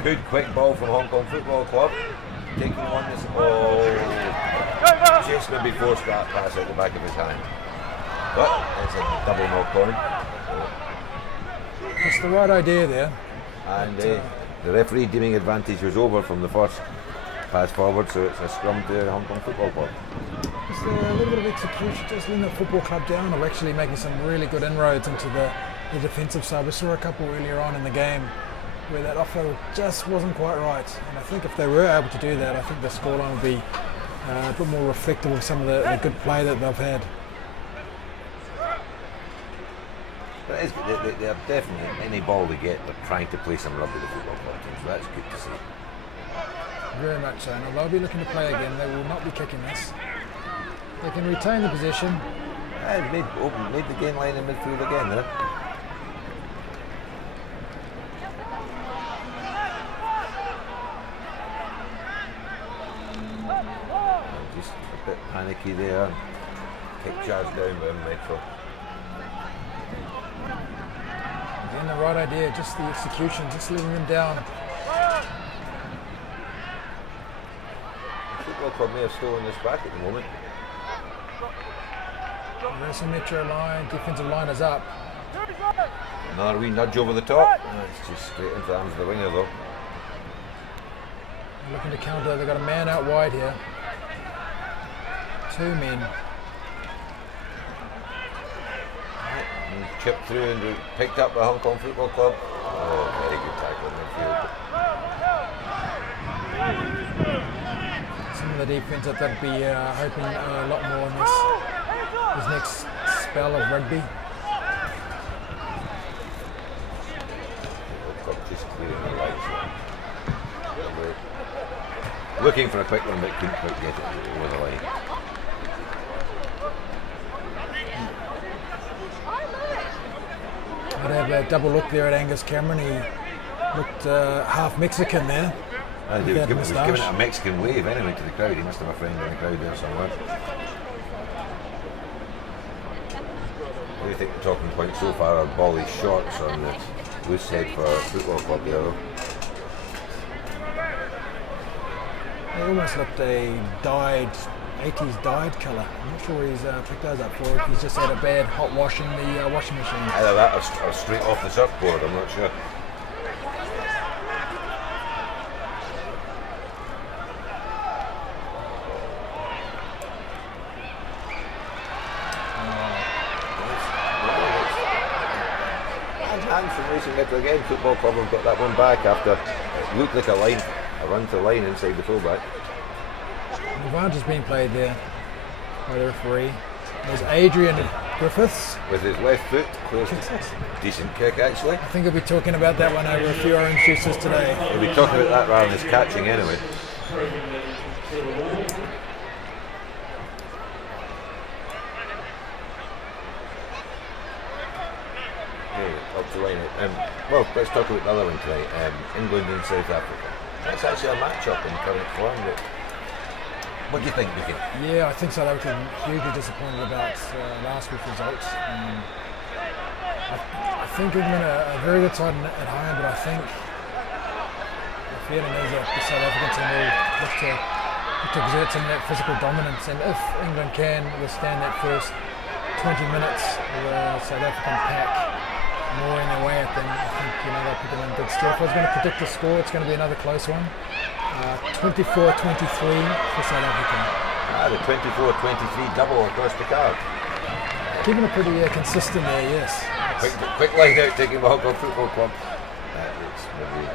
Good quick ball from Hong Kong Football Club. Taking on this ball. Just maybe forced that pass out the back of his hand. But it's a double knock on. It's the right idea there. And the referee deeming advantage was over from the first pass forward, so it's a scrum to the Hong Kong Football Club. Just a little bit of execution, just letting the football club down, or actually making some really good inroads into the defensive side. We saw a couple earlier on in the game where that offload just wasn't quite right. And I think if they were able to do that, I think the scoreline would be a bit more reflective of some of the good play that they've had. But they're definitely, any ball they get, they're trying to play some rugby, the football club team, so that's good to see. Very much so. Now they'll be looking to play again. They will not be kicking this. They can retain the position. Made the gain line in midfield again there. Just a bit panicky there. Kick charge down by Metro. Again, the right idea, just the execution, just letting them down. Football Football Club may have stolen this back at the moment. Racing Metro line, defensive line is up. Another wee nudge over the top. It's just straight into the arms of the winger though. Looking to counter, they've got a man out wide here. 2 men. And chipped through and picked up by Hong Kong Football Club. Oh, very good tackle in midfield. Some of the defence that they'd be hoping a lot more in this next spell of rugby. Just clearing the lights. Looking for a quick one, but couldn't quite get it over the line. I'd have a double look there at Angus Cameron. He looked half Mexican there. He was giving it a Mexican wave anyway to the crowd. He must have a friend in the crowd there somewhere. What do you think the talking point so far are Bolly's shorts on the loose head for Football Club there? It almost looked a 80s dyed colour. I'm not sure where he's picked those up for, if he's just had a bad hot wash in the washing machine. Either that or straight off the surfboard, I'm not sure. And from Racing Metro again, Football Club have got that one back after it looked like a run to line inside the fullback. Advantage has been played there by the referee. There's Adrian Griffiths. With his left foot, close. Decent kick actually. I think he'll be talking about that one over a few orange juices today. He'll be talking about that rather than his catching anyway. Up to line it. Well, let's talk about the other one tonight. England and South Africa. That's actually a match-up in current form. But what do you think, Vicky? Yeah, I think South Africa hugely disappointed about last week's results. I think England are a very good side at home, but I think the feeling is that the South African team will look to exert some of that physical dominance, and if England can withstand that first 20 minutes of the South African pack gnawing away at them, I think they'll put them in good stead. If I was going to predict the score, it's going to be another close one. 24-23 for South Africa. The 24-23 double across the card. Keeping it pretty consistent there, yes. Quick line out, taking the Hong Kong Football Club. It's maybe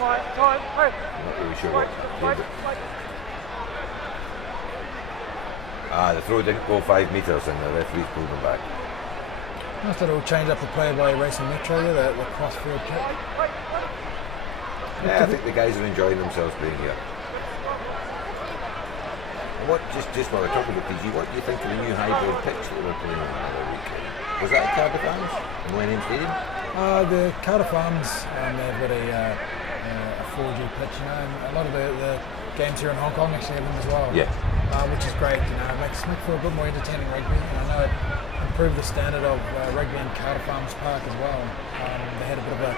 not really sure what. The throw didn't go 5 metres and the referee pulled them back. I thought it would change up the play by Racing Metro there, the cross-field kick. Yeah, I think the guys are enjoying themselves being here. And just while we're talking about PG, what do you think of the new hybrid pitch that we're playing on the other weekend? Was that at Cardiff Arms in Millennium Stadium? The Cardiff Arms, they've got a 4G pitch, and a lot of the games here in Hong Kong actually have them as well. Yeah. Which is great, it makes for a bit more entertaining rugby, and I know it improved the standard of rugby in Cardiff Arms Park as well. They had a bit of a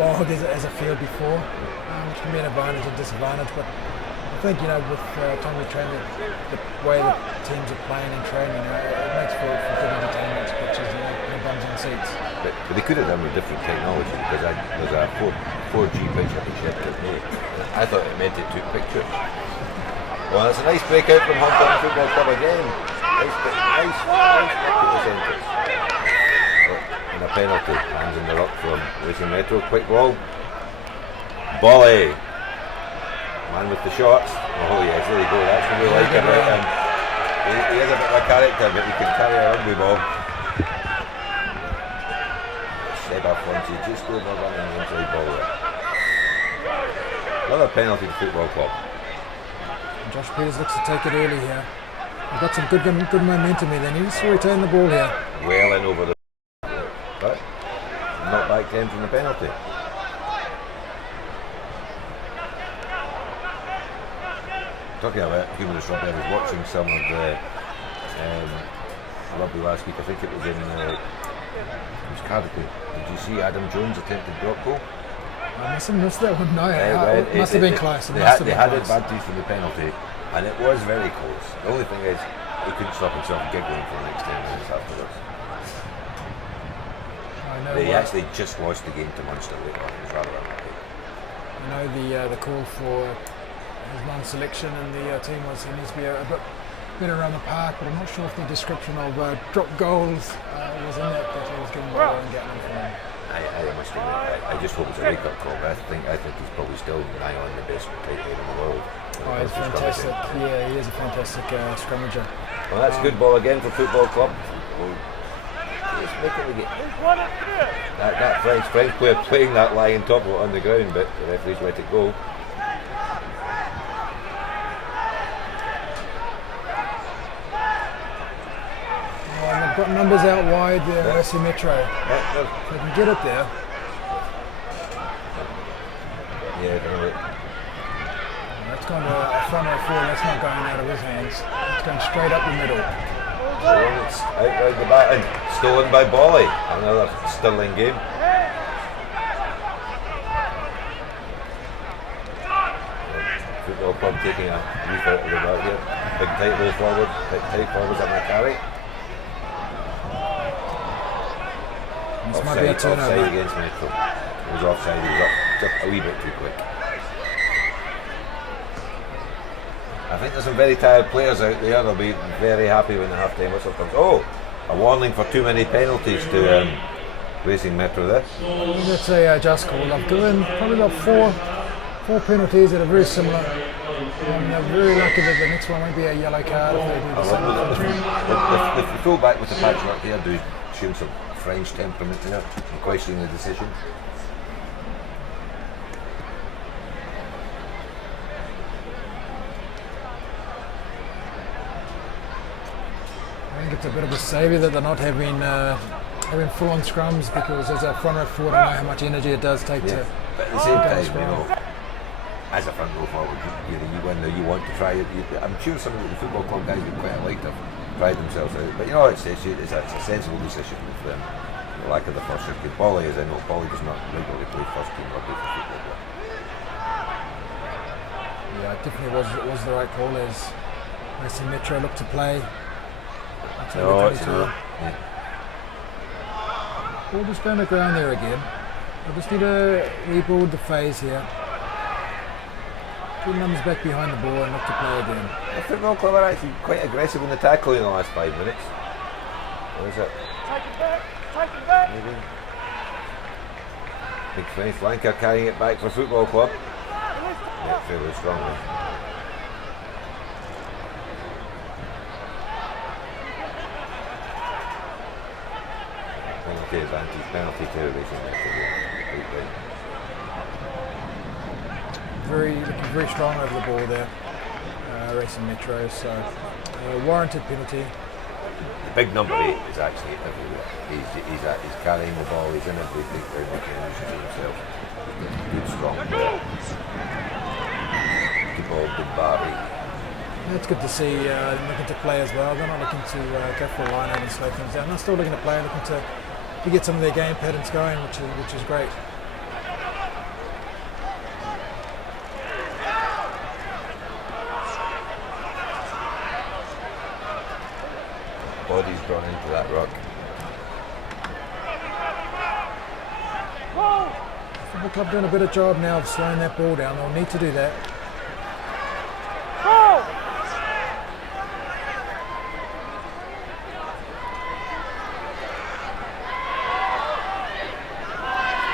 bog as a field before, which can be an advantage and disadvantage, but I think, with time we train, the way the teams are playing and training, it makes for good entertainment, pitches, no bums on seats. But they could have done with different technology, because there's a 4G pitch I think Shed made. I thought it meant it took pictures. Well, that's a nice breakout from Hong Kong Football Club again. Nice look at the centre. And a penalty. Hands in the ruck from Racing Metro. Quick ball. Bolly. Man with the shots. Oh yes, there you go. That's what we like about him. He is a bit of a character, but he can carry a rugby ball. Seba Fonzie just over running the inside ball there. Another penalty to Football Club. Josh Peters looks to take it early here. They've got some good momentum here. They need to retain the ball here. Well in over the... But not back to him from the penalty. Talking about humorous rugby, I was watching some of the rugby last week. I think it was in Cardiff. Did you see Adam Jones attempted drop goal? I must have missed that one. No, Well, it must have been close. It They must had, have been they had close. advantage from the penalty, and it was very close. The only thing is, he couldn't stop himself giggling for the next 10 minutes afterwards. I know. They actually just lost the game to Munster later on. It was rather unlucky. I know the call for his non-selection and the team was he needs to be a bit better around the park, but I'm not sure if the description of drop goals was in that he was given by Owen Gatland for him. I must admit, I just hope it's a wake-up call. I think he's probably still nigh on the best tight end in the world. Oh, he's fantastic. Yeah, he is a fantastic scrummager. Well, that's good ball again for Football Club. Just making the game. That French player playing that lying top of it on the ground, but the referee's let it go. And they've got numbers out wide there, RC Metro. They can get it there. Yeah, That's going to a front row forward, that's not going out of his hands. It's going straight up the middle. it's out round the back and stolen by Bolly. Another Stirling game. Football Club taking a leaf out of the back here. Big tight roll forward, tight forwards on the carry. This might be a Offside turnover. against Metro. It was offside, he was up just a wee bit too quick. I think there's some very tired players out there. They'll be very happy when the half-time whistle comes. Oh, a warning for too many penalties to Racing Metro there. That's a just call. I've given probably about four penalties that are very similar. And they're very lucky that the next one won't be a yellow card if they do the same. The full-back with the patchwork there do show some French temperament there and questioning the decision. I think it's a bit of a saviour that they're not having full-on scrums, because as a front row forward, I know how much energy it does take to. But at the same time, you know, as a front row forward, you want to try it. I'm sure some of the Football Club guys would quite like to pride themselves out, but you know, it's a sensible decision for them. The lack of the first circuit. Bolly, as I know, Bolly does not regularly play first team rugby for Football Club. Yeah, it definitely was the right call as Racing Metro looked to play. No, it's not. Ball just going to ground there again. We just need to rebuild the phase here. Get numbers back behind the ball and look to play again. The Football Club are actually quite aggressive in the tackling in the last 5 minutes. What is it? Take it back. Maybe. Big French flanker carrying it back for Football Club. Yeah, fairly strongly. Penalty advantage, penalty to Racing Metro. Looking very strong over the ball there, Racing Metro. So warranted penalty. The big number 8 is actually everywhere. He's carrying the ball, he's in everything, very much uses himself. Good, strong player. Good ball, good Barry. That's good to see them looking to play as well. They're not looking to go for a line out and slow things down. They're still looking to play and looking to get some of their game patterns going, which is great. Body's drawn into that ruck. Football Club doing a better job now of slowing that ball down. They'll need to do that.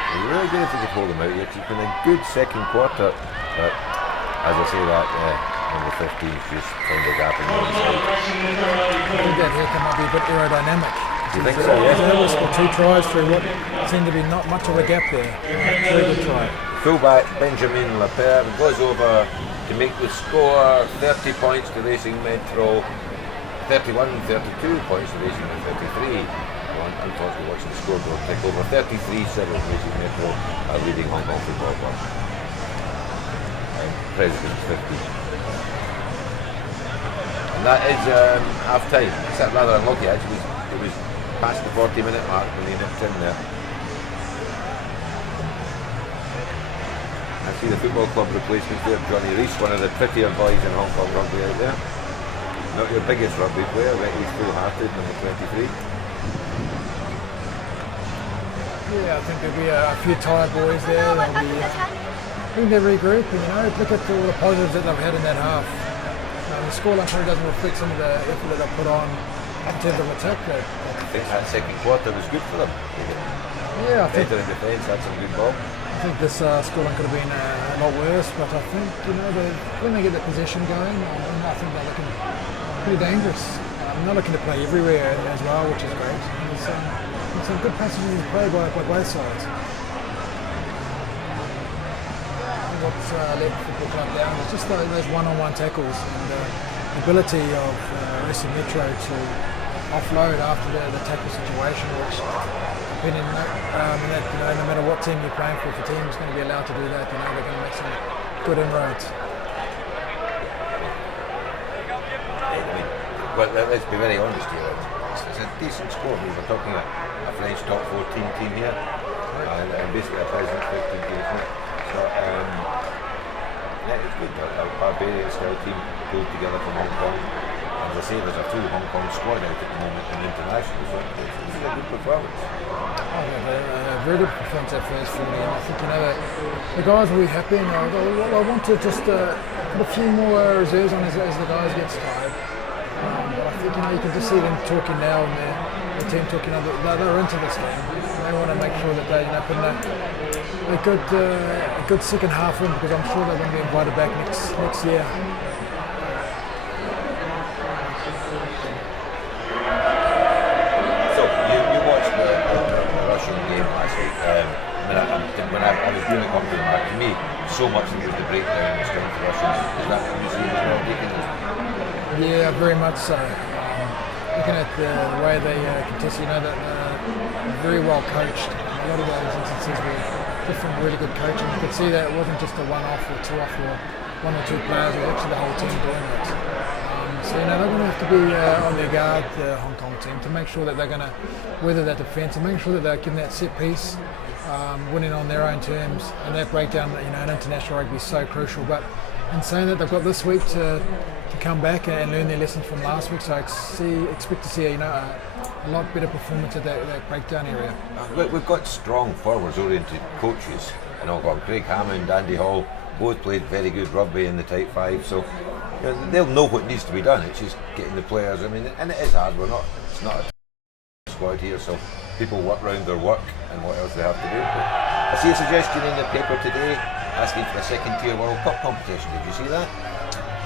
It'd be really good if we could hold them out here. It's been a good second quarter, but as I say that, number 15 just found a gap in the inside. I think that haircut might be a bit aerodynamic. Do you think so? Yeah. He's able to score 2 tries through what seemed to be not much of a gap there. Very good try. Fullback Benjamin Lapierre goes over to make the score. 30 points to Racing Metro, 31, 32 points to Racing Metro, 33. Unfortunately, watching the scoreboard take over. 33-7 Racing Metro are leading Hong Kong Football Club. President 50. And that is half time. It's rather unlucky actually. It was past the 40-minute mark when they nipped in there. I see the football club replacement there, Johnny Rees, one of the prettier boys in Hong Kong rugby out there. Not your biggest rugby player, but he's full-hearted, number 23. Yeah, I think there'll be a few tired boys there. They'll be, I think they regroup and, look at all the positives that they've had in that half. The scoreline probably doesn't reflect some of the effort that they put on in terms of attack. I think that second quarter was good for them. Yeah, I think better in defence, had some good ball. I think this scoreline could have been a lot worse, but I think when they get the possession going, I think they're looking pretty dangerous. They're looking to play everywhere as well, which is great. There's some good passages in play by both sides. What's let the football club down is just those one-on-one tackles and the ability of Racing Metro to offload after the tackle situation, which depending on that, no matter what team you're playing for, if a team is going to be allowed to do that, they're going to make some good inroads. Well, let's be very honest here. It's a decent score. We're talking about a French top 14 team here, and basically a pleasant 15 team. So, yeah, it's good. A Barbarian-style team pulled together from Hong Kong. As I say, there's a full Hong Kong squad out at the moment in international, so it's a good performance. A very good performance at first for me. I think the guys will be happy, and I want to just put a few more reserves on as the guys get tired. But I think you can just see them talking now, and the team talking. They're into this game. They want to make sure that they put in a good second half in, because I'm sure they're going to be invited back next year. So you watched the Russian game last week. When I was doing the commentary, to me, so much of the breakdown and the strength of Russians. Is that what you see as well, taking it? Yeah, very much so. Looking at the way they contest, that very well coached. A lot of those instances were different, really good coaching. You could see that it wasn't just a one-off or two-off or one or two players, or actually the whole team doing it. So they're going to have to be on their guard, the Hong Kong team, to make sure that they're going to weather that defence and make sure that they're giving that set piece, winning on their own terms, and that breakdown. In international rugby is so crucial. But in saying that, they've got this week to come back and learn their lessons from last week. So I expect to see a lot better performance at that breakdown area. We've got strong forwards-oriented coaches in Hong Kong. Craig Hammond, Andy Hall, both played very good rugby in the Type 5. So they'll know what needs to be done. It's just getting the players. And it is hard. It's not a squad here, so people work around their work and what else they have to do. But I see a suggestion in the paper today asking for a second-tier World Cup competition. Did you see that?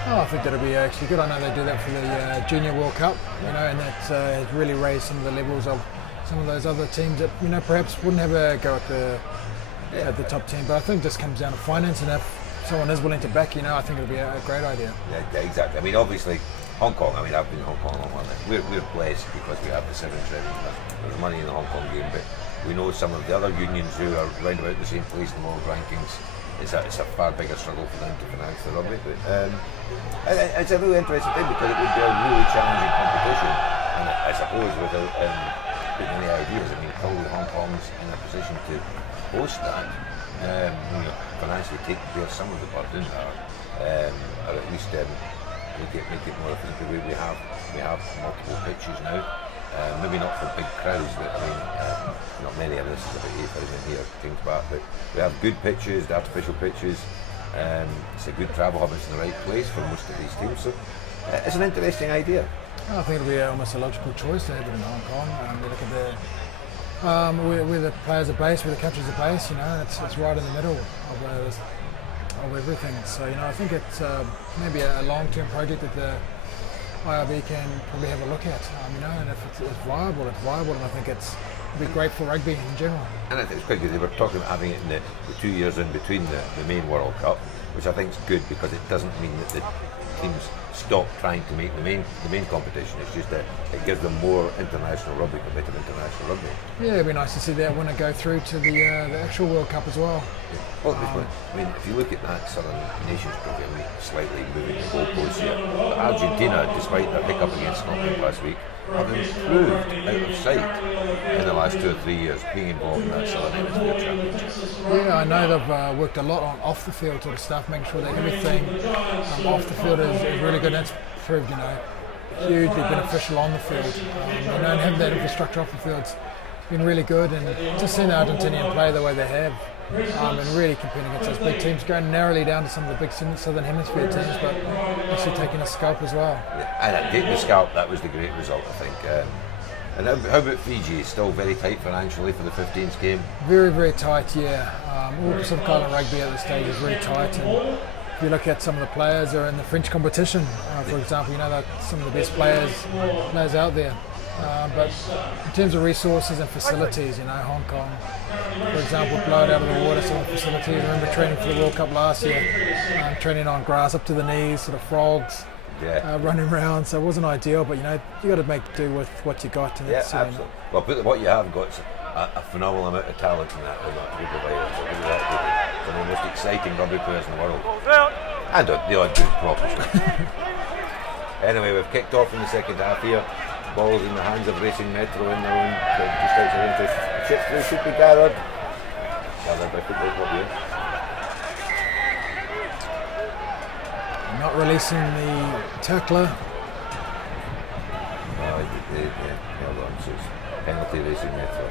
I think that'll be actually good. I know they do that for the Junior World Cup, and that has really raised some of the levels of some of those other teams that perhaps wouldn't have a go at the top team. But I think this comes down to finance, and if someone is willing to back, I think it'll be a great idea. Yeah, exactly. Obviously, Hong Kong. I've been in Hong Kong a long while. We're blessed because we have the sevens revenue. There's money in the Hong Kong game, but we know some of the other unions who are round about the same place in the world rankings. It's a far bigger struggle for them to finance the rugby. But it's a really interesting thing because it would be a really challenging competition. And I suppose without putting any ideas, probably Hong Kong's in a position to host that. Financially bear some of the burden, or at least make it more efficient. We have multiple pitches now. Maybe not for big crowds, but not many of this is about 8,000 here, things back. But we have good pitches, the artificial pitches. It's a good travel hub. It's in the right place for most of these teams. So it's an interesting idea. I think it'll be almost a logical choice to have it in Hong Kong. We look at where the players are based, where the countries are based. It's right in the middle of everything. So I think it's maybe a long-term project that the IRB can probably have a look at, and if it's viable, and I think it'd be great for rugby in general. And I think it's quite good. They were talking about having it in the 2 years in between the main World Cup, which I think is good because it doesn't mean that the teams stop trying to make the main competition. It's just that it gives them more international rugby, competitive international rugby. Yeah, it'd be nice to see that winner go through to the actual World Cup as well. Well, I mean, if you look at that Southern Nations Trophy, I mean, slightly moving the goalposts here, but Argentina, despite their hiccup against Scotland last week, have improved out of sight in the last 2 or 3 years, being involved in that Southern Hemisphere Championship. Yeah, I know they've worked a lot on off the field sort of stuff, making sure that everything off the field is really good. That's proved, hugely beneficial on the field. And having that infrastructure off the field's been really good, and just seeing the Argentinian play the way they have, and really competing against those big teams, going narrowly down to some of the big Southern Hemisphere teams, but actually taking a scalp as well. Yeah, and taking the scalp, that was the great result, I think. And how about Fiji? Still very tight financially for the 15s game? Very, very tight, yeah. All Pacific Island rugby at this stage is very tight, and if you look at some of the players that are in the French competition, for example, that some of the best players out there. But in terms of resources and facilities, Hong Kong, for example, blow it out of the water, some of the facilities. I remember training for the World Cup last year, training on grass up to the knees, sort of frogs, running around. So it wasn't ideal, but you got to make do with what you got. And absolutely. Well, but what you have got is a phenomenal amount of talent in that group of players. Some of the most exciting rugby players in the world, and the odd good prop. Anyway, we've kicked off in the second half here. Balls in the hands of Racing Metro in their own, just outside interest. Chips through should be gathered by Football Club here. Not releasing the tackler. Held on, so it's penalty Racing Metro.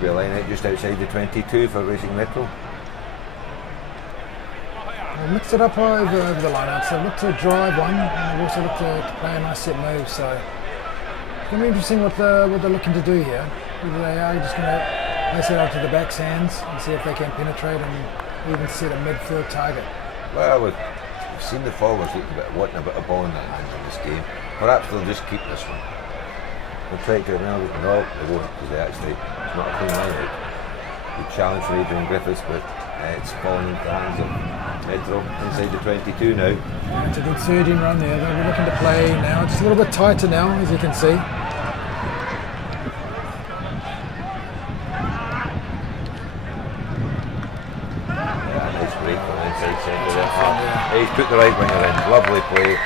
Be a line out just outside the 22 for Racing Metro. They've mixed it up over the line out, so they've looked to drive one, and they've also looked to play a nice set move, so it's going to be interesting what they're looking to do here. Whether they are just going to place it out to the back's hands and see if they can penetrate and even set a midfield target. Well, we've seen the forwards wanting a bit of ball in their hands in this game. Perhaps they'll just keep this one. They'll try to now. No, they won't, because it's not a clean line out. Good challenge for Adrian Griffiths, but it's fallen into the hands of Metro inside the 22 now. It's a good surging run there. They're looking to play now, just a little bit tighter now, as you can see. Nice break from the inside centre there. He's put the right winger in. Lovely play.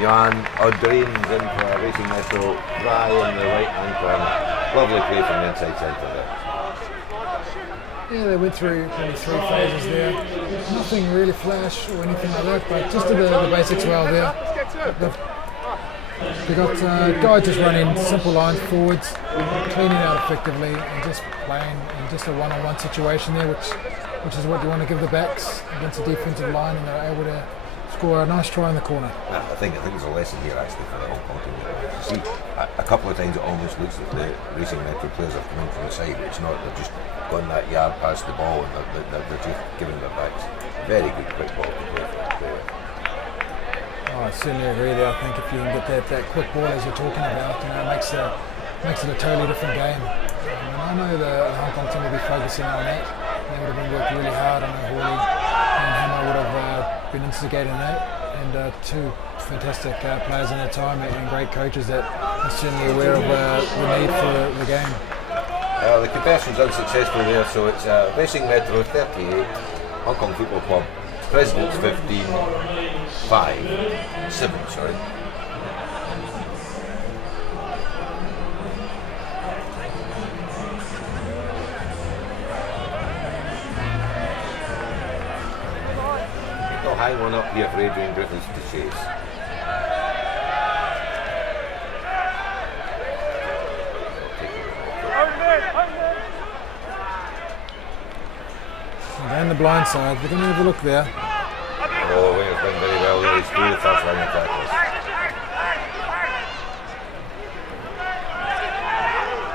Jan O'Drean's in for Racing Metro. Try in the right hand corner. Lovely play from the inside centre there. Yeah, they went through probably 3 phases there. Nothing really flash or anything like that, but just did the basics well there. They got guys just running simple lines forwards, cleaning out effectively, and just playing in just a one-on-one situation there, which is what you want to give the backs against a defensive line, and they're able to score a nice try in the corner. I think there's a lesson here actually for the Hong Kong team. You see, a couple of times it almost looks like the Racing Metro players have come in from the side. It's not, they're just gone that yard past the ball and they're just giving their backs. Very good quick ball to play for. Oh, I certainly agree there. I think if you can get that quick ball as you're talking about, it makes it a totally different game. And I know the Hong Kong team will be focusing on that. They would have been working really hard. I know Hawley and Hammer would have been instigating that. And 2 fantastic players in their time and great coaches that are certainly aware of the need for the game. The conversion's unsuccessful there, so it's Racing Metro 38, Hong Kong Football Club, Presidents 15, 5, 7, sorry. They'll hang one up here for Adrian Griffiths to chase. Down the blind side, they're going to have a look there. Oh, Winger's done very well there. He's through the first line of tackles.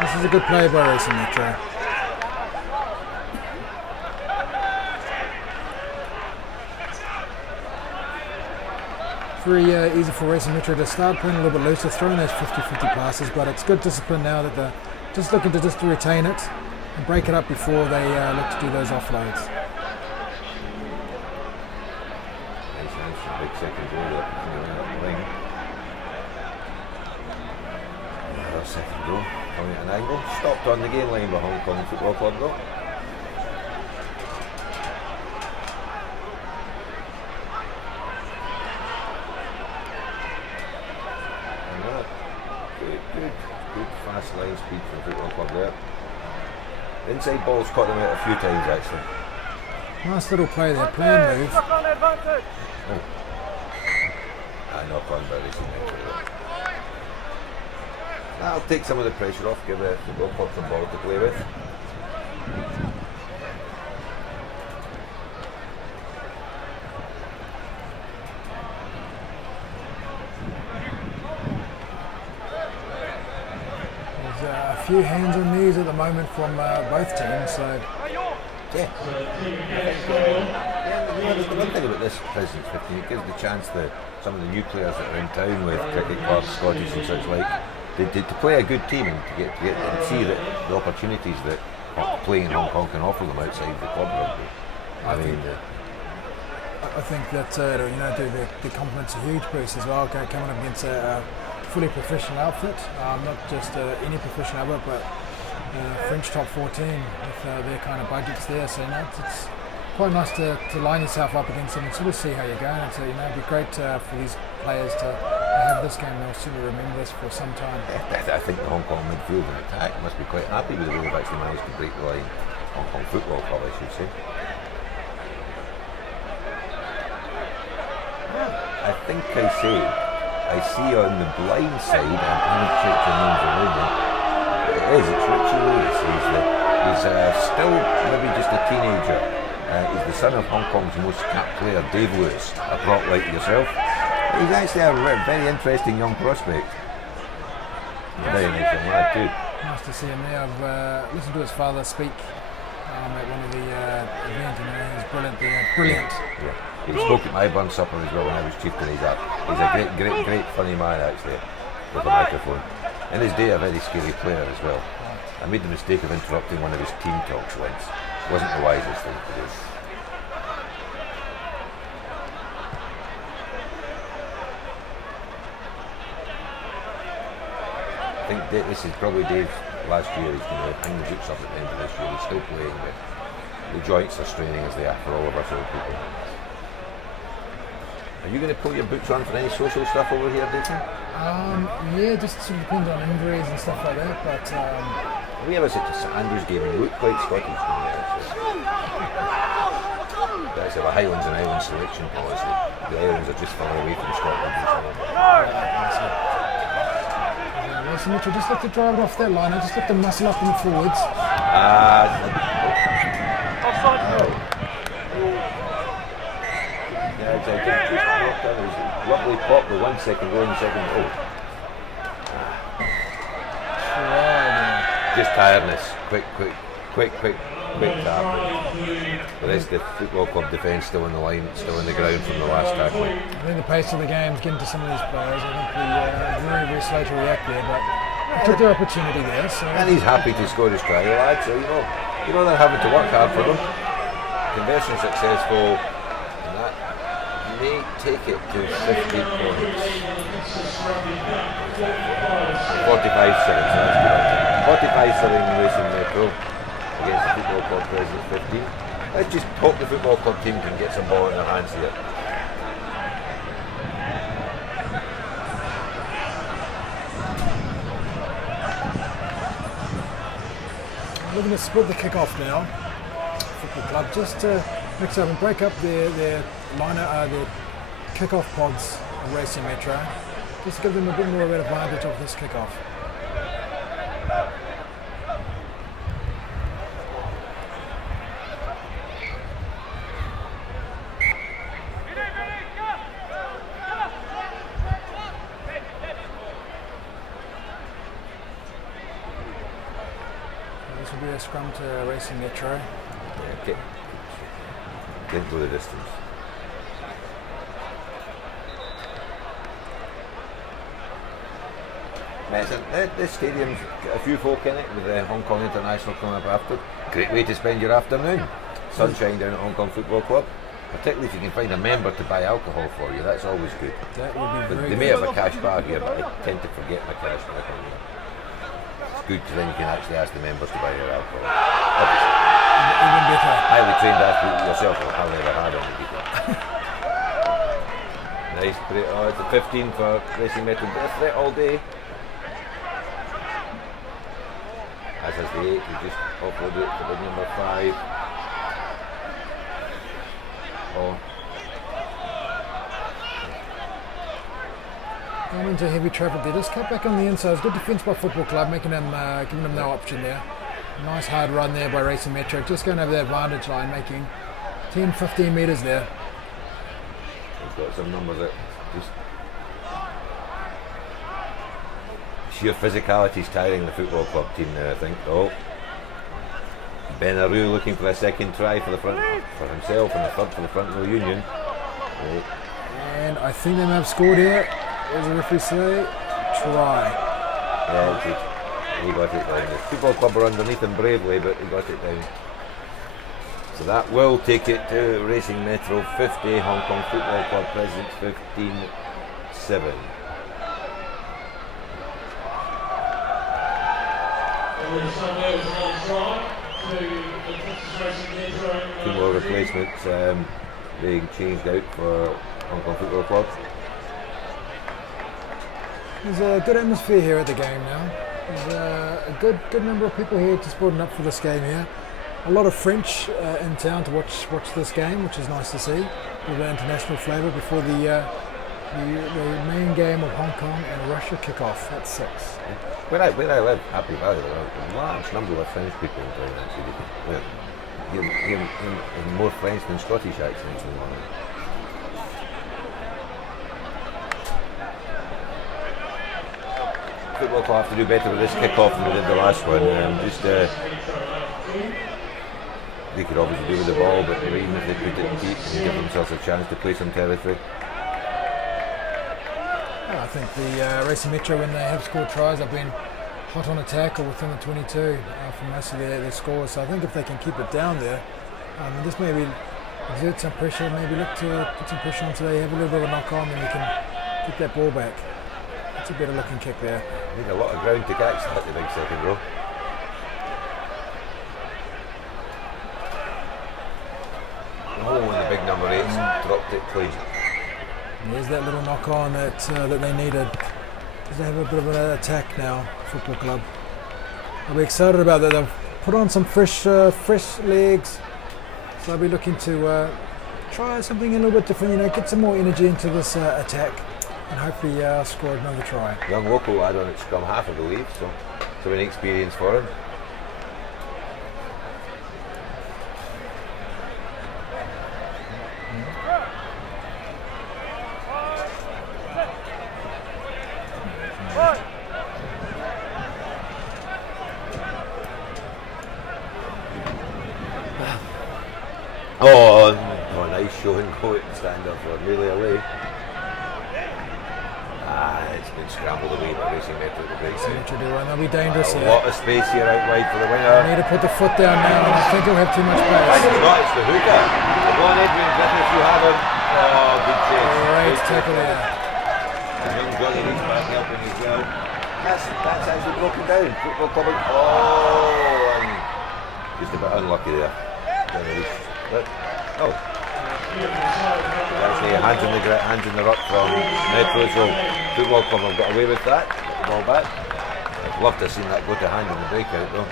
This is a good play by Racing Metro. very easy for Racing Metro to start playing a little bit looser, throwing those 50-50 passes, but it's good discipline now that they're just looking to retain it and break it up before they look to do those offloads. Big second goal there. Another second goal coming at an angle. Stopped on the game line by Hong Kong Football Club though. Good fast line speed from Football Club there. Inside ball's caught them out a few times actually. Nice little play there, plan move. Oh. Knock on by Racing Metro. That'll take some of the pressure off, give the Football Club some ball to play with. There's a few hands and knees at the moment from both teams, so Yeah, the one thing about this President's 15, it gives the chance to some of the new players that are in town with cricket clubs, Scottish and such like, to play a good team and to get and see that the opportunities that playing in Hong Kong can offer them outside the club rugby. I think that the compliments a huge boost as well. Coming up against a fully professional outfit, not just any professional outfit, but French top 14 with their kind of budgets there. So it's quite nice to line yourself up against them and sort of see how you're going. So it'd be great for these players to have this game. They'll certainly remember this for some time. I think the Hong Kong midfield and attack must be quite happy with the way they've actually managed to break the line. Hong Kong Football Club, I should say. I think I see on the blind side, I haven't checked your names around it. It's Richie Lewis. He's still maybe just a teenager. He's the son of Hong Kong's most capped player, Dave Lewis, a prop like yourself. He's actually a very interesting young prospect. Very nice young lad too. Nice to see him there. I've listened to his father speak at one of the events, and he's brilliant there. Brilliant. Yeah. He spoke at my bun supper as well when I was chief to his up. He's a great funny man actually, with a microphone. In his day, a very scary player as well. I made the mistake of interrupting one of his team talks once. It wasn't the wisest thing to do. I think this is probably Dave's last year. He's going to hang the boots up at the end of this year. He's still playing, but the joints are straining as they are for all of us old people. Are you going to pull your boots on for any social stuff over here, Dayton? Yeah, just sort of depends on injuries and stuff like that. But we ever said to St Andrews game and you look quite Scottish from there. That's a Highlands and Islands selection policy. The islands are just far away from Scotland and so on. So Mitchell, just look to drive it off that line. I just look to muscle up in the forwards. Yeah, exactly. Lovely pop with 1 second going, second. Just tiredness. Quick tackle. The rest of the Football Club defence still in the line, still in the ground from the last tackle. I think the pace of the game is getting to some of these players. I think they're very slow to react there, but they took their opportunity there. So. And he's happy to score his try, lad. So you know they're having to work hard for them. Conversion successful, and that may take it to 50 points. 45 seconds. So that's good. 45-7 Racing Metro against the Football Club President's 15. Let's just hope the Football Club team can get some ball in their hands here. Looking to split the kickoff now. Football Club just to mix up and break up their kickoff pods of Racing Metro. Just to give them a bit more of an advantage of this kickoff. This will be a scrum to Racing Metro. Yeah, can't go the distance. This stadium's got a few folk in it with the Hong Kong International coming up after. Great way to spend your afternoon. Sunshine down at Hong Kong Football Club. Particularly if you can find a member to buy alcohol for you, that's always good. That would be very They good. may have a cash bar here, but I tend to forget my cash back on here. It's good because then you can actually ask the members to buy your alcohol. Obviously, Even better. highly trained athlete yourself will have never had any people. Nice break. Oh, it's a 15 for Racing Metro. Bit of threat all day. As is the 8, we just offload it for the number 5. Oh. Going into heavy traffic there. Just cut back on the inside. It's good defence by Football Club, making them, giving them no option there. Nice hard run there by Racing Metro. Just going over the advantage line, making 10-15 metres there. He's got some numbers that just sheer physicality is tiring the Football Club team there, I think. Oh, Benaroo looking for a second try for the front for himself and a third for the front row Union. Right. And I think they may have scored here. What does the referee say? Try. Yeah, he got it down. The Football Club were underneath him bravely, but he got it down. So that will take it to Racing Metro 50, Hong Kong Football Club Presidents 15-7. Two more replacements being changed out for Hong Kong Football Club. There's a good atmosphere here at the game now. There's a good number of people here just boarding up for this game here. A lot of French in town to watch this game, which is nice to see. With an international flavour before the main game of Hong Kong and Russia kickoff at 6. Where I live, Happy Valley, there are a large number of French people in town actually. Hear more French than Scottish accents in the morning. Football Club have to do better with this kick-off than they did the last one. They could obviously do with the ball, but even if they put it deep and give themselves a chance to play some territory. I think the Racing Metro, when they have scored tries, have been hot on attack or within the 22 for most of their scores. So I think if they can keep it down there, and just maybe exert some pressure, maybe look to put some pressure on today, have a little bit of a knock on, then we can get that ball back. It's a better looking kick there. Need a lot of ground to catch that, the big second row. Oh, and the big number 8's dropped it clean. There's that little knock on that they needed. They have a bit of an attack now, Football Club. I'll be excited about that. They've put on some fresh legs, so I'll be looking to try something a little bit different. Get some more energy into this attack, and hopefully score another try. Young local lad on at scrum half, I believe, so it's an experience for him. Oh, nice showing go at stand up for nearly away. It's been scrambled away by Racing Metro at the break. They'll be dangerous A here. lot of space here out wide for the They winner. need to put the foot down now, and I think he'll have too much pace. It's not, it's the hooker. Go on, Adrian Griffiths, you have him. Oh, good chase. Great Good tackle chase. there. And young Johnny needs back helping as well. That's actually broken down. Football Club. Oh, and just a bit unlucky there. Oh. Actually, hands in the ruck from Metro, so Football Club have got away with that. Got the ball back. I'd love to have seen that go to hand in the breakout though.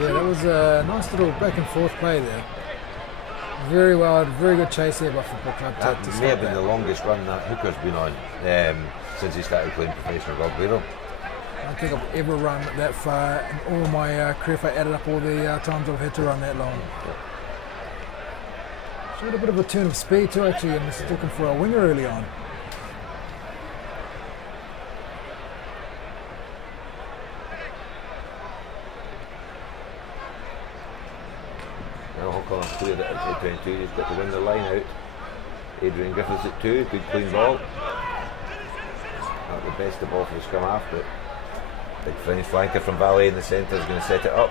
Yeah, that was a nice little back and forth play there. Very well, very good chase there by Football Club to That stop may have been that. the longest run that hooker's been on since he started playing professional rugby though. I don't think I've ever run that far in all my career if I added up all the times I've had to run that long. Showed a bit of a turn of speed too actually, and was looking for a winger early on. Now Hong Kong have cleared it outside 22, he's got to win the line out. Adrian Griffiths at 2, good clean ball. Not the best of ball for the scrum half, but Big French flanker from Valley in the centre is going to set it up.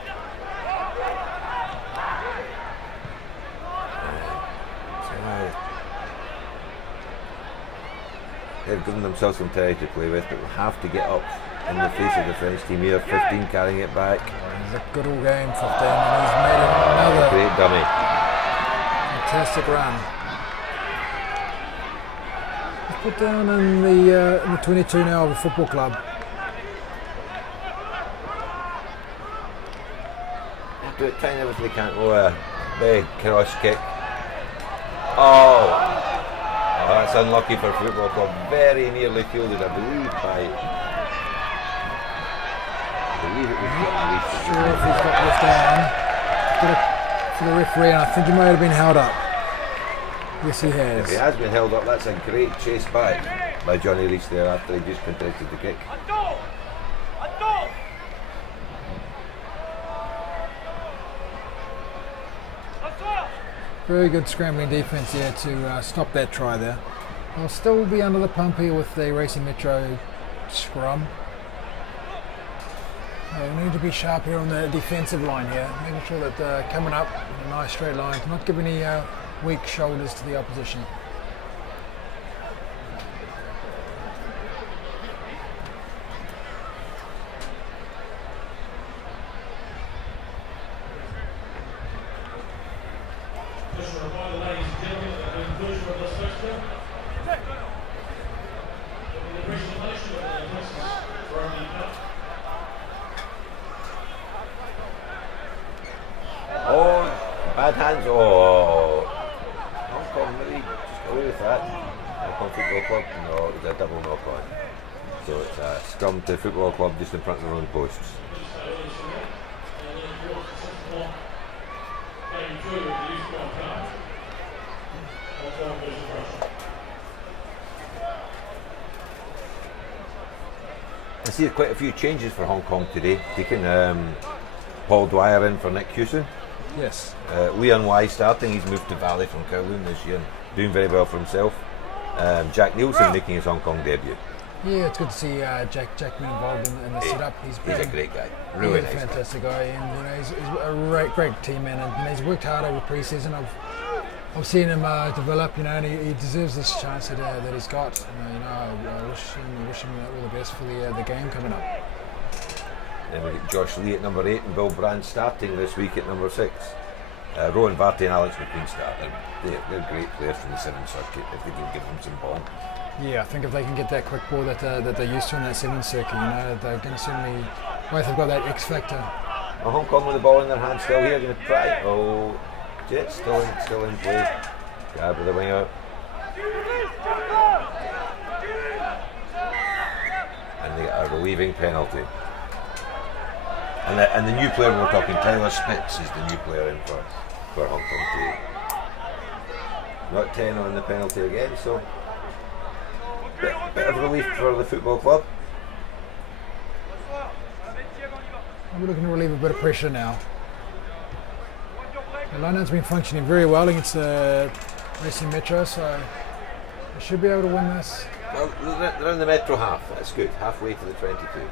They've given themselves some territory to play with, but will have to get up in the face of the French team here. 15 carrying it back. It's a good all game, 15, and he's made another Great dummy. fantastic run. He's put down in the 22 now of the football club. Do it trying everything they can. Oh, a big cross kick. Oh, that's unlucky for football club. Very nearly fielded, I believe, by. I believe it was John Reese. Sure if he's got this down. Got it for the referee, and I think he might have been held up. Yes, he has. If he has been held up, that's a great chase back by Johnny Reese there after he just contested the kick. Very good scrambling defence here to stop that try there. They'll still be under the pump here with the Racing Metro scrum. We need to be sharp here on the defensive line here, making sure that they're coming up in a nice straight line, not give any weak shoulders to the opposition. Just a reminder, ladies and gentlemen, at the conclusion of this fixture, the presentation of the Natixis Rugby Cup. Oh, bad hands. Oh, Hong Kong really just away with that. Hong Kong Football Club. No, it was a double knock on. So it's a scrum to Football Club just in front of their own posts. I see quite a few changes for Hong Kong today. Taking Paul Dwyer in for Nick Hewson. Yes. Leon Y starting. He's moved to Valley from Kowloon this year, doing very well for himself. Jack Nielsen making his Hong Kong debut. Yeah, it's good to see Jack being involved in the setup. He's a great guy, really nice fantastic guy, and he's a great teammate, and he's worked hard over pre-season. I've seen him develop, and he deserves this chance that he's got. I wish him all the best for the game coming up. Then we get Josh Lee at number 8 and Bill Brand starting this week at number 6. Rowan Varty and Alex McQueen start. They're great players from the 7th circuit if they can give them some ball. Yeah, I think if they can get that quick ball that they're used to in that 7th circuit, they're going to certainly both have got that X factor. Hong Kong with the ball in their hand still here, going to try. Oh, Jet still in play. Grab with the wing out. And they get a relieving penalty. And the new player we're talking, Tyler Spitz, is the new player in for Hong Kong today. Not 10 on the penalty again, so bit of relief for the football club. We're looking to relieve a bit of pressure now. The line-out's been functioning very well against Racing Metro, so they should be able to win this. Well, they're in the Metro half, that's good, halfway to the 22.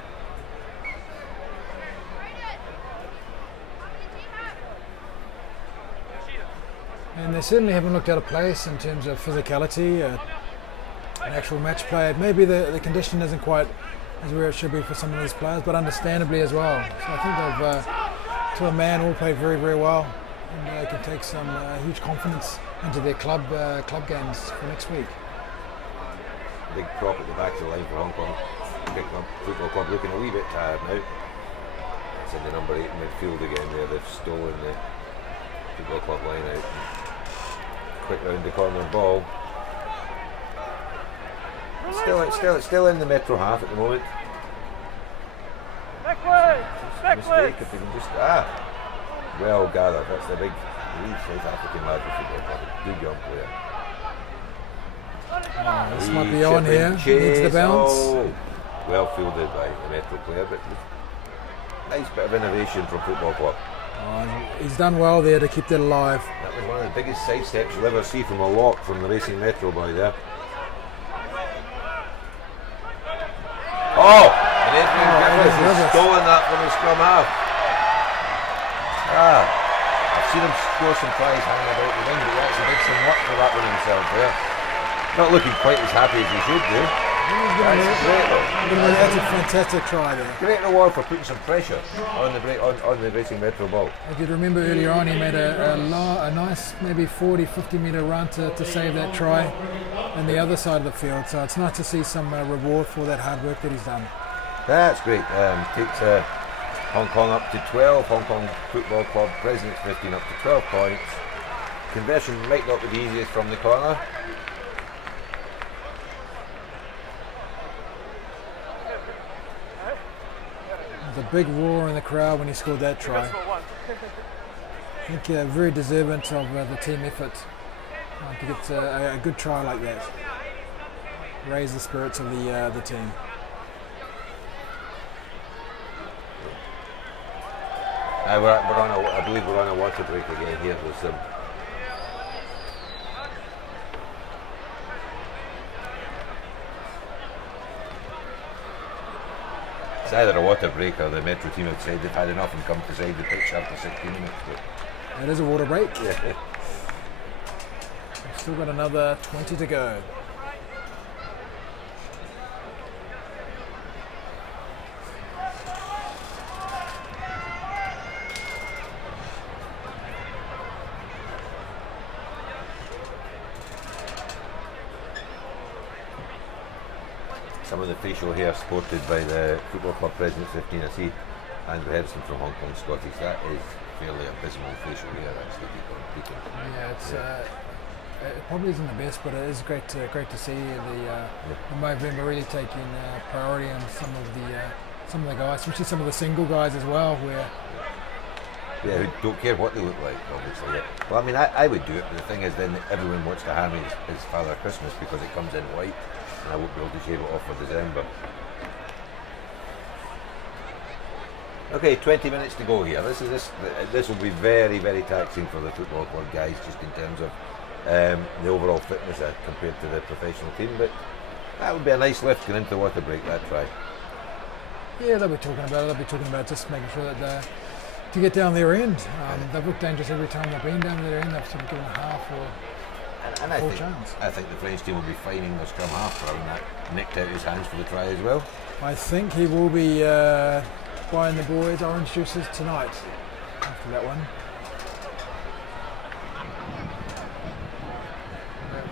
And they certainly haven't looked out of place in terms of physicality, an actual match play. Maybe the condition isn't quite as where it should be for some of these players, but understandably as well. So I think they've, to a man, all played very, very well, and they can take some huge confidence into their club games for next week. Big prop at the back of the line for Hong Kong Football Club, looking a wee bit tired now. It's in the number 8 midfield again there. They've stolen the Football Club line out. Quick round the corner ball. Still in the Metro half at the moment. Mistake if we can just well gathered. That's the big South African lad with Football Club. Good young player. This might be on here. Needs the bounce. Oh, well fielded by the Metro player, but nice bit of innovation from Football Club. He's done well there to keep that alive. That was one of the biggest side steps you'll ever see from a lock from the Racing Metro boy there. Oh, and Adrian Griffiths has Griffiths. stolen that from his scrum half. I've seen him score some tries hanging about the wing, but he actually did some work for that one himself there. Not looking quite as happy as he should do. That's great though. That's a fantastic try there. Great reward for putting some pressure on the Racing Metro ball. If you remember earlier on, he made a nice maybe 40-50 metre run to save that try on the other side of the field. So it's nice to see some reward for that hard work that he's done. That's great. Takes Hong Kong up to 12. Hong Kong Football Club Presidents 15 up to 12 points. Conversion might not be the easiest from the corner. There's a big roar in the crowd when he scored that try. I think very deserving of the team effort to get a good try like that. Raise the spirits of the team. I believe we're on a water break again here. It's either a water break or the Metro team outside they've had enough and come to side the pitch after 60 minutes. It is a water break. Yeah. We've still got another 20 to go. Some of the facial hair sported by the Football Club President 15, I see Andrew Henderson from Hong Kong Scottish. That is fairly abysmal facial hair, actually. Yeah, it probably isn't the best, but it is great to see the Movember really taking priority on some of the guys, especially some of the single guys as well, who don't care what they look like, obviously. Yeah. Well, I mean, I would do it, but the thing is, then everyone wants to hand me his Father Christmas because it comes in white, and I won't be able to shave it off for December. Okay, 20 minutes to go here. This will be very, very taxing for the football club guys, just in terms of the overall fitness compared to the professional team. But that would be a nice lift going into the water break. That try. Yeah, they'll be talking about it. They'll be talking about just making sure that to get down their end. They've looked dangerous every time they've been down their end. They've sort of given a half or full chance. I think the French team will be fining the scrum half for having that nicked out his hands for the try as well. I think he will be buying the boys orange juices tonight after that one.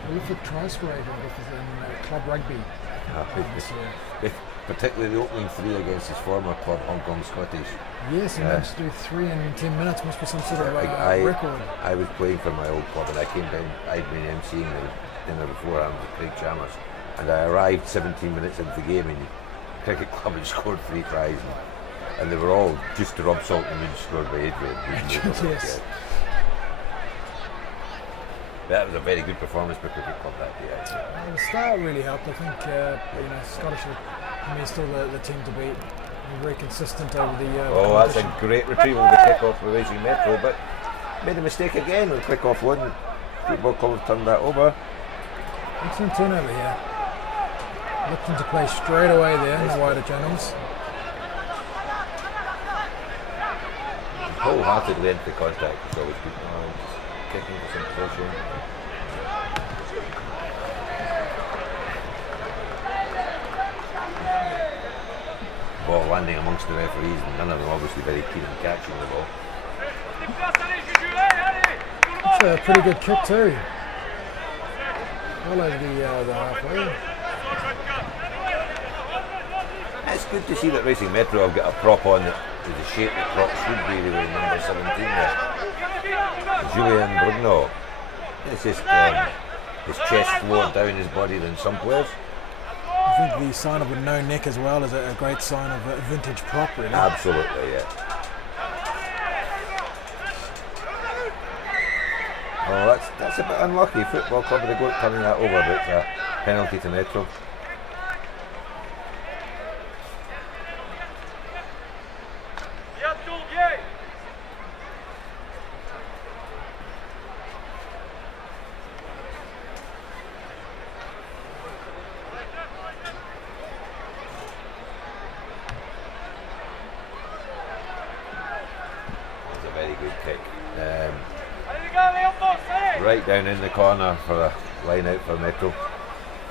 Prolific try scorer in club rugby this year. Particularly the opening three against his former club, Hong Kong Scottish. Yes, he managed to do 3 in 10 minutes. Must be some sort of record. I was playing for my old club and I came down, I'd been emceeing the dinner beforehand with Craig Chalmers, and I arrived 17 minutes into the game and the cricket club had scored 3 tries and they were all just to rub salt in the wound scored by Adrian. Yes. That was a very good performance by cricket club that day. The start really helped. I think Scottish, still the team to beat. Very consistent over the. That's a great retrieval of the kickoff for Racing Metro, but made a mistake again with kickoff one. Football club have turned that over. Excellent turnover here. Looking to play straight away there in the wider channels. Wholeheartedly into contact is always good. Kicking for some position. Ball landing amongst the referees, and none of them obviously very keen on catching the ball. It's a pretty good kick too. All over the halfway. It's good to see that Racing Metro have got a prop on that with the shape that prop should be with number 17 there. Julien Bruno. It's just his chest lower down his body than some players. I think the sign of a no neck as well is a great sign of a vintage prop, really. Absolutely, yeah. Oh, that's a bit unlucky. Football Club of the Goat turning that over, but it's a penalty to Metro. good kick. Right down in the corner for a line out for Metro.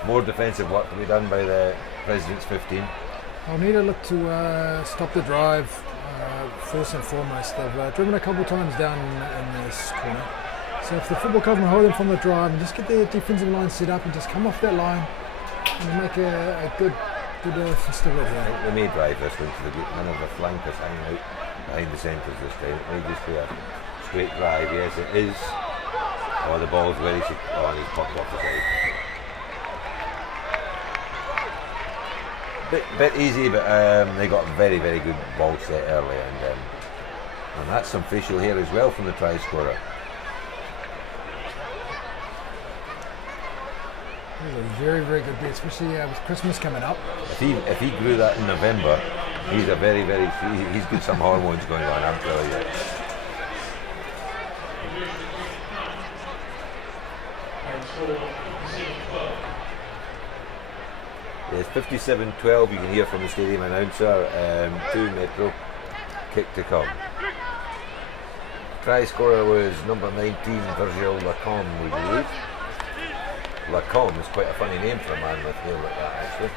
More defensive work to be done by the President's 15. I'll need to look to stop the drive first and foremost. They've driven a couple of times down in this corner. So if the football club can hold them from the drive and just get their defensive line set up and just come off that line and make a good fist of it here. I think they may drive this one to the group. None of the flankers hanging out behind the centres this time. It may just be a straight drive. Yes, it is. Oh, the ball's where he should. Oh, and he's popped off the side. Bit easy, but they got a very, very good ball set early, and that's some facial hair as well from the try scorer. He's a very, very good bit, especially with Christmas coming up. If he grew that in November, he's a very, very. He's got some hormones going on. I'm telling you. It's 57-12, you can hear from the stadium announcer, to Metro, kick to come. Try scorer was number 19, Virgil Lacombe, we believe. Lacombe is quite a funny name for a man with hair like that, actually.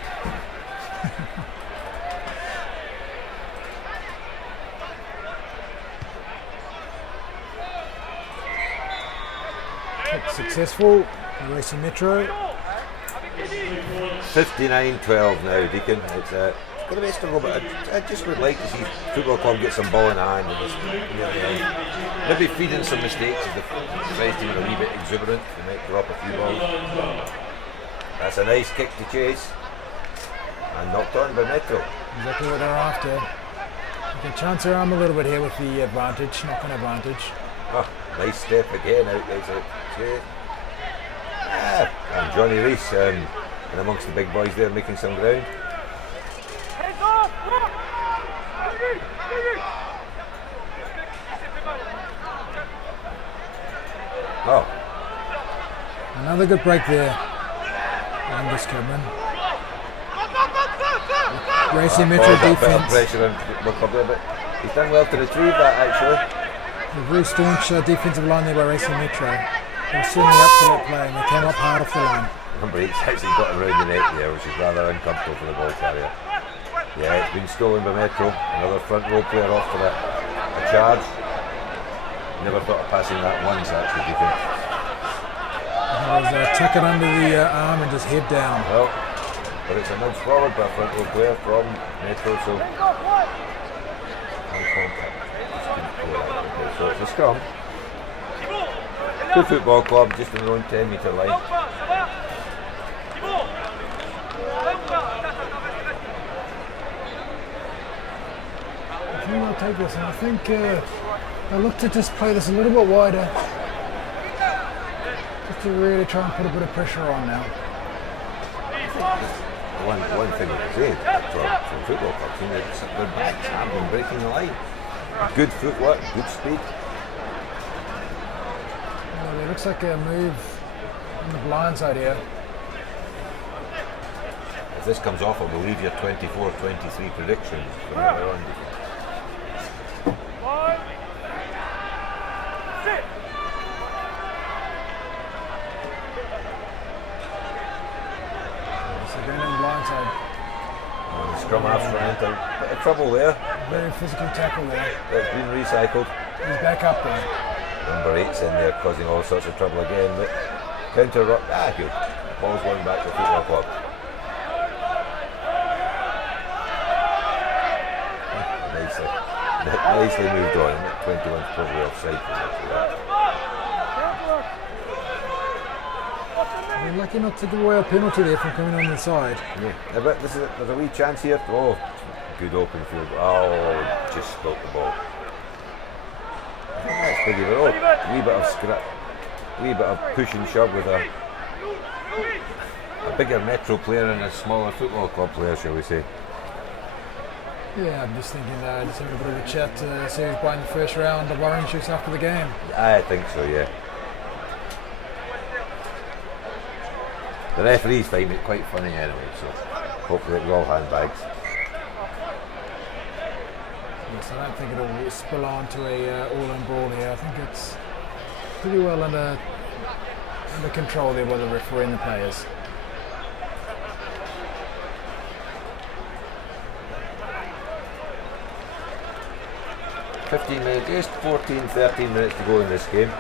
Kick successful, racing Metro. 59-12 now, Deacon. It's got the best of a but I just would like to see football club get some ball in hand and just maybe feed in some mistakes if the tries to be a wee bit exuberant. They might drop a few balls. That's a nice kick to chase and knocked on by Metro. Exactly what they're after. You can chance their arm a little bit here with the advantage, knock-on advantage. Oh, nice step again out there. And Johnny Rees and amongst the big boys there making some ground. Oh, another good break there. Angus Cameron. Racing Metro defence. Pressure and look up there, but he's done well to retrieve that actually. A very staunch defensive line there by Racing Metro. They were certainly up for that play and they came up hard off the line. Number 8's actually got around the net there, which is rather uncomfortable for the ball carrier. Yeah, it's been stolen by Metro. Another front row player off for a charge. Never thought of passing that once actually, do you think? Tuck it under the arm and just head down. Well, but it's a nudge forward by a front row player from Metro, so so it's a scrum. Good football club, just in their own 10-metre line. I think they'll take this, and I think I look to just play this a little bit wider, just to really try and put a bit of pressure on now. One thing to say from football clubs, their backs have been breaking the line. Good footwork, good speed. Well, it looks like a move on the blind side here. If this comes off, I believe your 24-23 prediction from there on. Scrum half's run into a bit of trouble there. Very physical tackle there. It's been recycled. He's back up there. Number 8's in there causing all sorts of trouble again. But counter rock. Good. Ball's going back to the football club. Nicely moved on. 21's probably offside for that. We're lucky not to give away a penalty there from coming on the side. Yeah, but there's a wee chance here. Oh, good open field. Oh, just spoke the ball. That's pretty good. Oh, wee bit of scrap, wee bit of push and shove with a bigger Metro player and a smaller football club player, shall we say? Yeah, I'm just thinking just having a bit of a chat, see who's buying the first round of orange juice after the game. I think so, yeah. The referees find it quite funny anyway, so hopefully it was all handbags. Yes, I don't think it'll spill on to a all-in brawl here. I think it's pretty well under control there by the referee and the players. Just 14, 13 minutes to go in this game.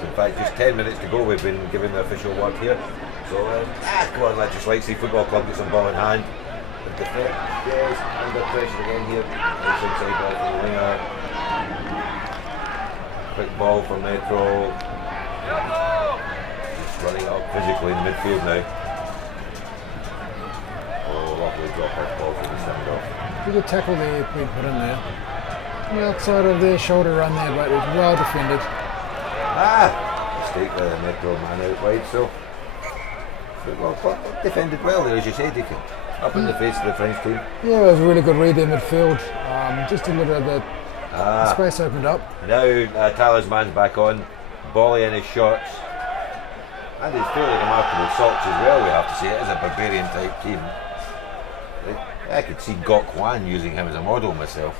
In fact, just 10 minutes to go. We've been given the official word here. So, come on, lads, just like see Football Club get some ball in hand. The defence, yes, under pressure again here. Nice inside ball from the winger. Quick ball for Metro. Just running up physically in midfield now. Oh, lovely drop-off ball for the send-off. Pretty good tackle there being put in there. On the outside of their shoulder run there, but it was well defended. Mistake by the Metro man out wide, so Football Club defended well there, as you said, Deacon. Up in the face of the French team. Yeah, it was a really good read there midfield. Just a little bit space opened up. Now Talisman's back on, Bolly in his shots. And his fairly remarkable socks as well, we have to say. It is a barbarian type team. I could see Gok Hwan using him as a model myself.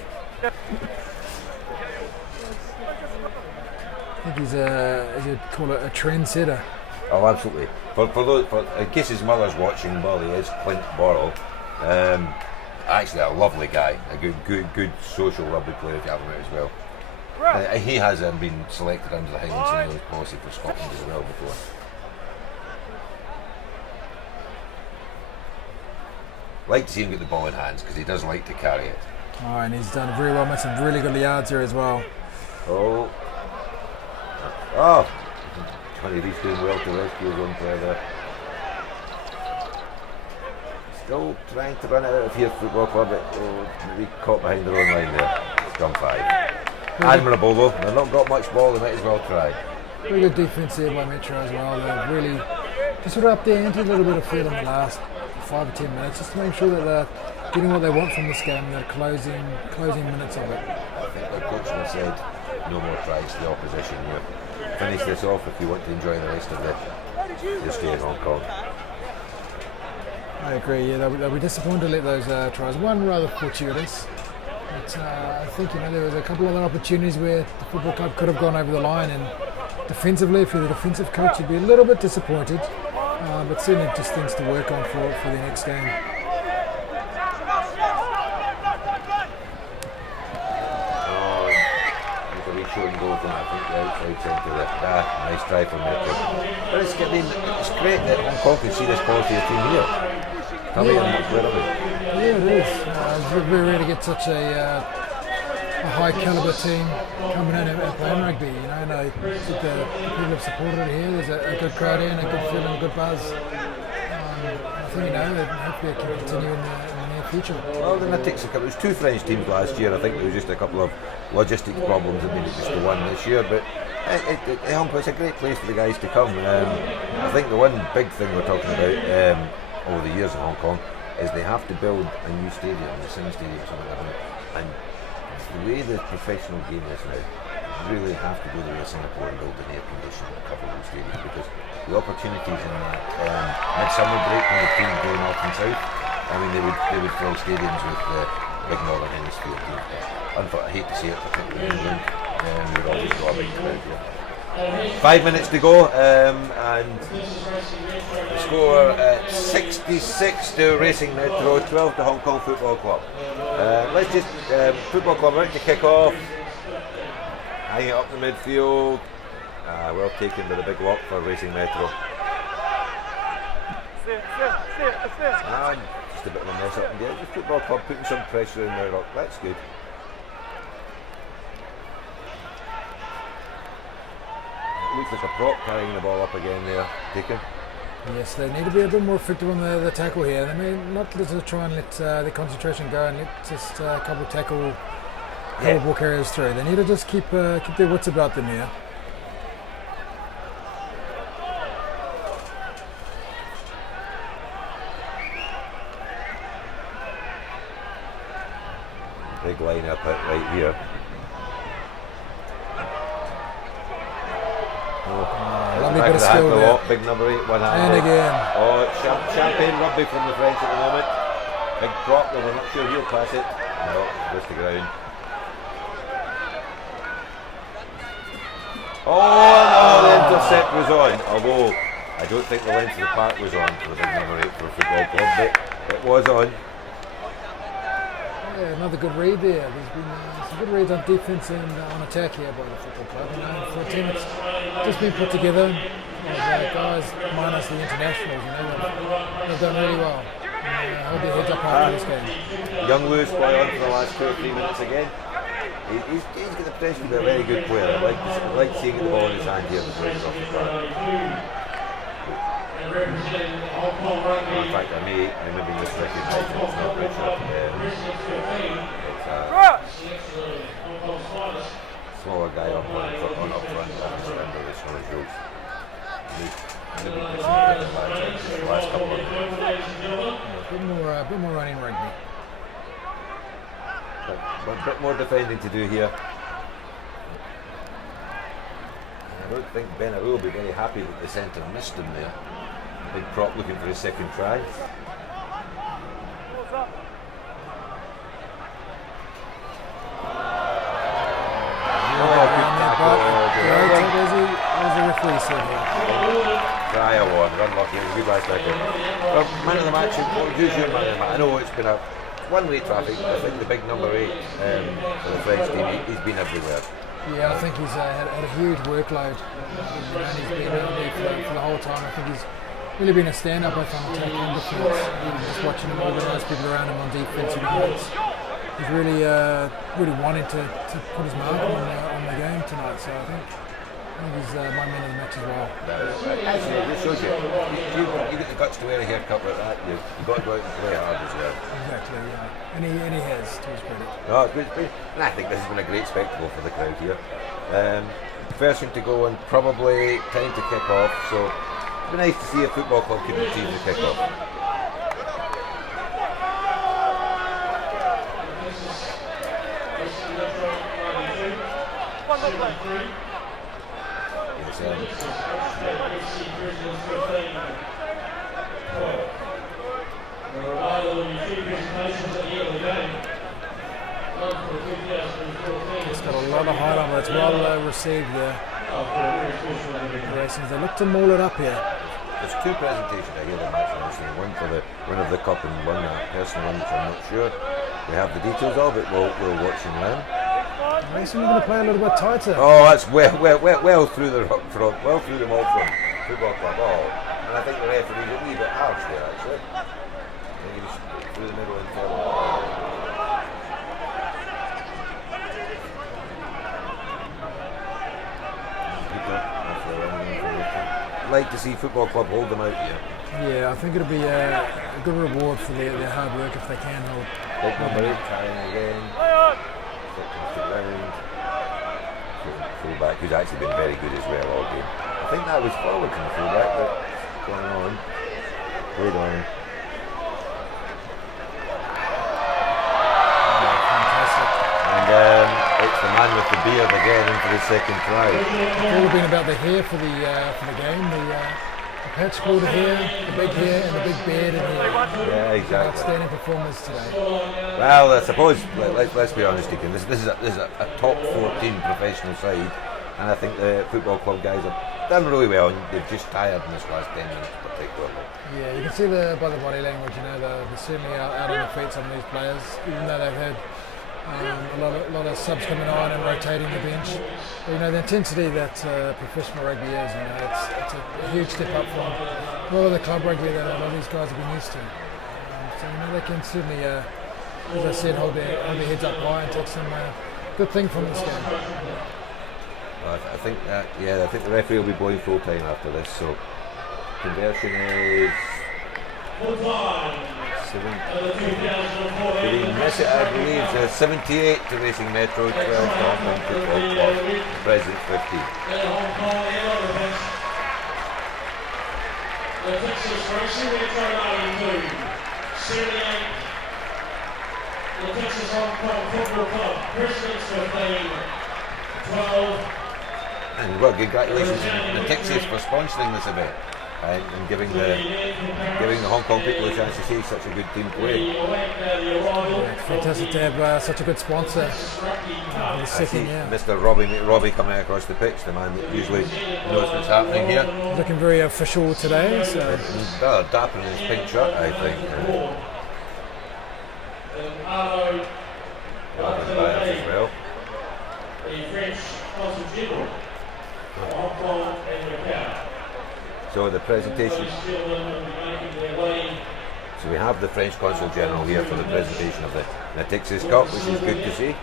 I think he's as you'd call it, a trendsetter. Oh, absolutely. In case his mother's watching, Bolly is Clint Borrell. Actually a lovely guy, a good social rugby player if you have him out as well. He has been selected under the Highlands and policy for Scotland as well before. Like to see him get the ball in hands because he does like to carry it. Oh, and he's done very well, made some really good yards here as well. Oh, Johnny Reese doing well to rescue his own player there. Still trying to run it out of here, Football Club, but maybe caught behind their own line there. Scrum 5. Admirable though, they've not got much ball, they might as well try. Very good defence here by Metro as well. They're really just sort of up there into a little bit of field in the last 5 or 10 minutes, just to make sure that they're getting what they want from this game, they're closing minutes of it. I think the coach said no more tries to the opposition. Finish this off if you want to enjoy the rest of the stay in Hong Kong. I agree, yeah, they'll be disappointed to let those tries. One rather fortuitous, but I think there was a couple other opportunities where the Football Club could have gone over the line, and defensively, if you're the defensive coach, you'd be a little bit disappointed, but certainly just things to work on for the next game. Short and goal from I think the outside centre there. Nice try from Metro. But it's great that Hong Kong can see this quality of team here. Yeah, it is. It's very rare to get such a high calibre team coming in and playing rugby. And the people have supported it here. There's a good crowd here and a good feeling, a good buzz. I think hopefully it can continue in the near future. Well, the Natixis, it was 2 French teams last year. I think there was just a couple of logistics problems that made it just the one this year. But it's a great place for the guys to come. I think the one big thing we're talking about over the years in Hong Kong is they have to build a new stadium, the Sing Stadium or something like that. And the way the professional game is now, you really have to go the way of Singapore and build an air-conditioned coverable stadium, because the opportunities in that midsummer break when the teams go north and south, I mean they would fill stadiums with the big Northern Hemisphere teams. I hate to say it, particularly in England, we would always go a big crowd here. 5 minutes to go, and the score at 66 to Racing Metro, 12 to Hong Kong Football Club. Let's just Football Club out to kick off. Hang it up the midfield. Well taken with a big lock for Racing Metro. And just a bit of a mess up in the edge. The Football Club putting some pressure in their rock. That's good. It looks like a prop carrying the ball up again there, Deacon. Yes, they need to be a bit more effective on the tackle here. They may not try and let their concentration go and let just a couple of tackle ball carriers through. They need to just keep their wits about them here. Big line up right here. Lovely back bit of of the skill ankle there. lock, big number 8, one hand. And again. Oh, it's champagne rugby from the French at the moment. Big prop, though we're not sure he'll pass it. No, goes to ground. Oh no, the intercept was on. Although I don't think the length of the park was on for the big number 8 for a football club, but it was on. Yeah, another good read there. There's been some good reads on defence and on attack here by the football club. You know, for a team that's just been put together, guys minus the internationals, you know, they've done really well. Hold their heads up after this game. Young Lewis boy on for the last 2 or 3 minutes again. He's got the potential to be a very good player. I like seeing the ball in his hand here before he's off the park. In fact, I maybe misrecognise it. It's not Richard. It's a smaller guy up front, obviously under the Scottish rules. Maybe the last couple of A bit more running rugby. But a bit more defending to do here. I don't think Bennett will be very happy that the centre missed him there. Big prop looking for his second try. There's a referee said here. Try award, unlucky, good last second. Well, man of the match, use your man of the match. I know it's been a one-way traffic, but I think the big number 8 for the French team, he's been everywhere. Yeah, I think he's had a huge workload. And he's been out there for the whole time. I think he's really been a stand-up both on attack and defence. Just watching him organise people around him on defence. He's really wanting to put his mark on the game tonight. So I think he's my man of the match as well. Actually, it shows you get the guts to wear a haircut like that. You've got to go out and play hard as well. Exactly, yeah. And he has, to his credit. No, it's good. And I think this has been a great spectacle for the crowd here. First thing to go and probably time to kick off. So it'd be nice to see a football club can achieve the kick off. It's got a lot of height on it. It's well received there. They look to maul it up here. There's 2 presentations I hear the match announcing, one for the win of the cup and one a personal one, which I'm not sure we have the details of it. We'll watch and learn. Mason, we're going to play a little bit tighter. Oh, that's well through the front, well through the Maltron football club. Oh, and I think the referee's a wee bit harsh there actually. I think he was through the middle and fell. Like to see football club hold them out here. Yeah, I think it'll be a good reward for their hard work if they can hold. Big number 8 trying again. Off the ground. Fullback, who's actually been very good as well all game. I think that was forward from the fullback, but going on. Played on. Fantastic. And it's the man with the beard again in for the second try. It's all been about the hair for the game. The patch called hair, the big hair, and the big beard in here. Yeah, exactly. Outstanding performance today. Well, I suppose let's be honest, Deacon. This is a top 14 professional side, and I think the football club guys have done really well. And they've just tired in this last 10 minutes, particularly. Yeah, you can see by the body language. You know, they're certainly out on the feet. Some of these players, even though they've had a lot of subs coming on and rotating the bench. But, you know, the intensity that professional rugby is, you know, it's a huge step up from a lot of the club rugby that a lot of these guys have been used to. So, you know, they can certainly, as I said, hold their heads up high and take some good thing from this game. Well, I think the referee will be blowing full time after this. So conversion is 7. Did he miss it? I believe 78 to Racing Metro, 12 to Hong Kong Football Club. President 50. Natixis Racing, we turn out in blue. 78. Natixis Hong Kong Football Club. President's 15. 12. And well, congratulations to Natixis for for sponsoring this event and giving the Hong Kong people a chance to see such a good team play. Fantastic to have such a good sponsor for the I see second year. Mr. Robbie coming across the pitch, the man that usually knows what's happening here. Looking very official today. So Rather dapper in his pink shirt, I think. As well. The French Consul General of Hong Kong and Macau. So the presentation. So we have the French Consul General here for the presentation of the Natixis Cup, which is good to see.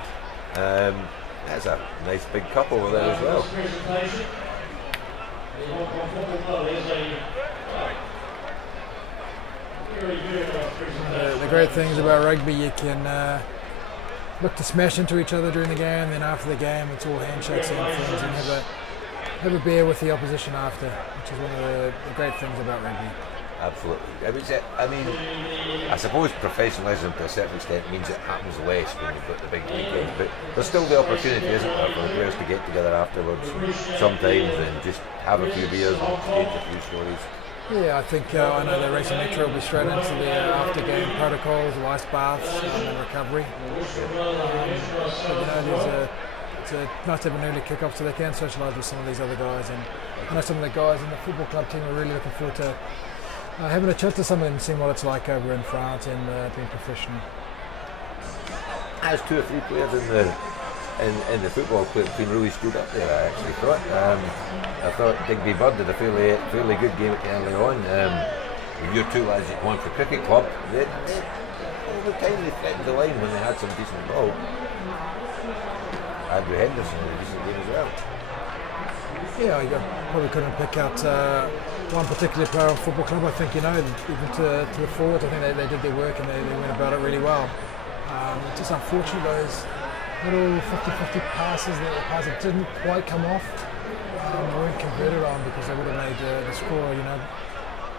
That's a nice big cup over there as well. the great things about rugby, you can look to smash into each other during the game, then after the game it's all handshakes and friends, and have a beer with the opposition after, which is one of the great things about rugby. Absolutely. I suppose professionalism to a certain extent means it happens less when you've got the big weekends, but there's still the opportunity, isn't there, for the players to get together afterwards sometimes and just have a few beers and exchange a few stories. Yeah, I think I know the Racing Metro will be straight into the after-game protocols, the ice baths and recovery. But, it's nice to have an early kickoff so they can socialise with some of these other guys, and I know some of the guys in the football club team are really looking forward to having a chat to some of them, seeing what it's like over in France and being professional. As 2 or 3 players in the football club team really stood up there, I actually thought. I thought Digby Bird did a fairly good game early on. Your 2 lads that won for cricket club, they over time they threatened the line when they had some decent ball. Andrew Henderson had a decent game as well. Yeah, I probably couldn't pick out one particular player on football club. I think, even to the forwards, I think they did their work and they went about it really well. It's just unfortunate those little 50-50 passes that didn't quite come off, weren't converted on, because they would have made the score, a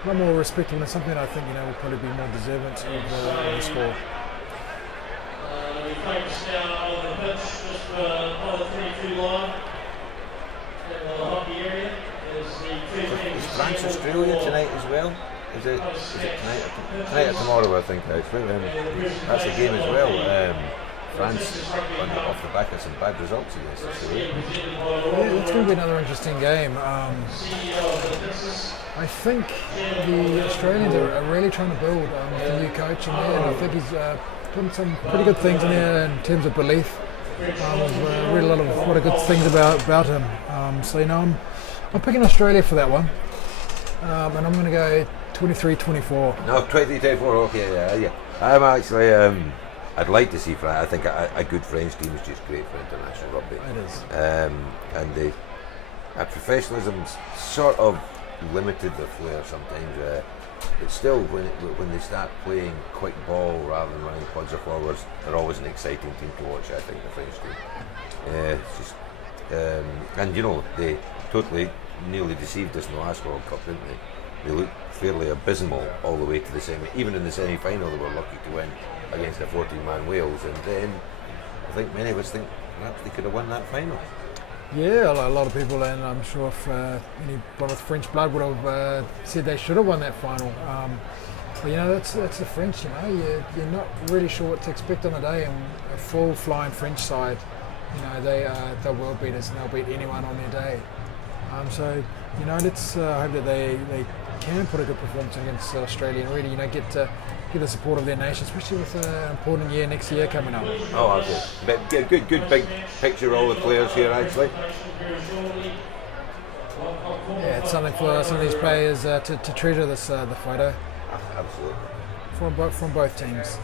lot more respectable, and something I think, would probably be more deserving of the score. We focus now on the pitch, just on the 22 line in the hockey area. Is France Australia tonight as well? Is it tonight or tomorrow, I think, actually. That's a game as well. France off the back of some bad results against Australia. Yeah, it's going to be another interesting game. I think the Australians are really trying to build with the new coach in there, and I think he's putting some pretty good things in there in terms of belief. I've read a lot of good things about him. I'm picking Australia for that one, and I'm going to go 23-24. No, 23-24. Okay, yeah. I'm actually. I'd like to see France. I think a good French team is just great for international rugby. It is. And the professionalism's sort of limited their flair sometimes. But still, when they start playing quick ball rather than running quads or forwards, they're always an exciting team to watch. I think the French team. It's just, and they totally nearly deceived us in the last World Cup, didn't they? They looked fairly abysmal all the way to the semi. Even in the semi-final, they were lucky to win against a 14-man Wales, and then I think many of us think perhaps they could have won that final. Yeah, a lot of people, and I'm sure if anyone with French blood would have said they should have won that final. But that's the French. You're not really sure what to expect on the day, and a full flying French side, they're world beaters and they'll beat anyone on their day. Let's hope that they can put a good performance against Australia and really, get the support of their nation, especially with an important year next year coming up. Oh, okay. But good big picture of all the players here, actually. Yeah, it's something for some of these players to treasure this the photo. Absolutely. From both teams.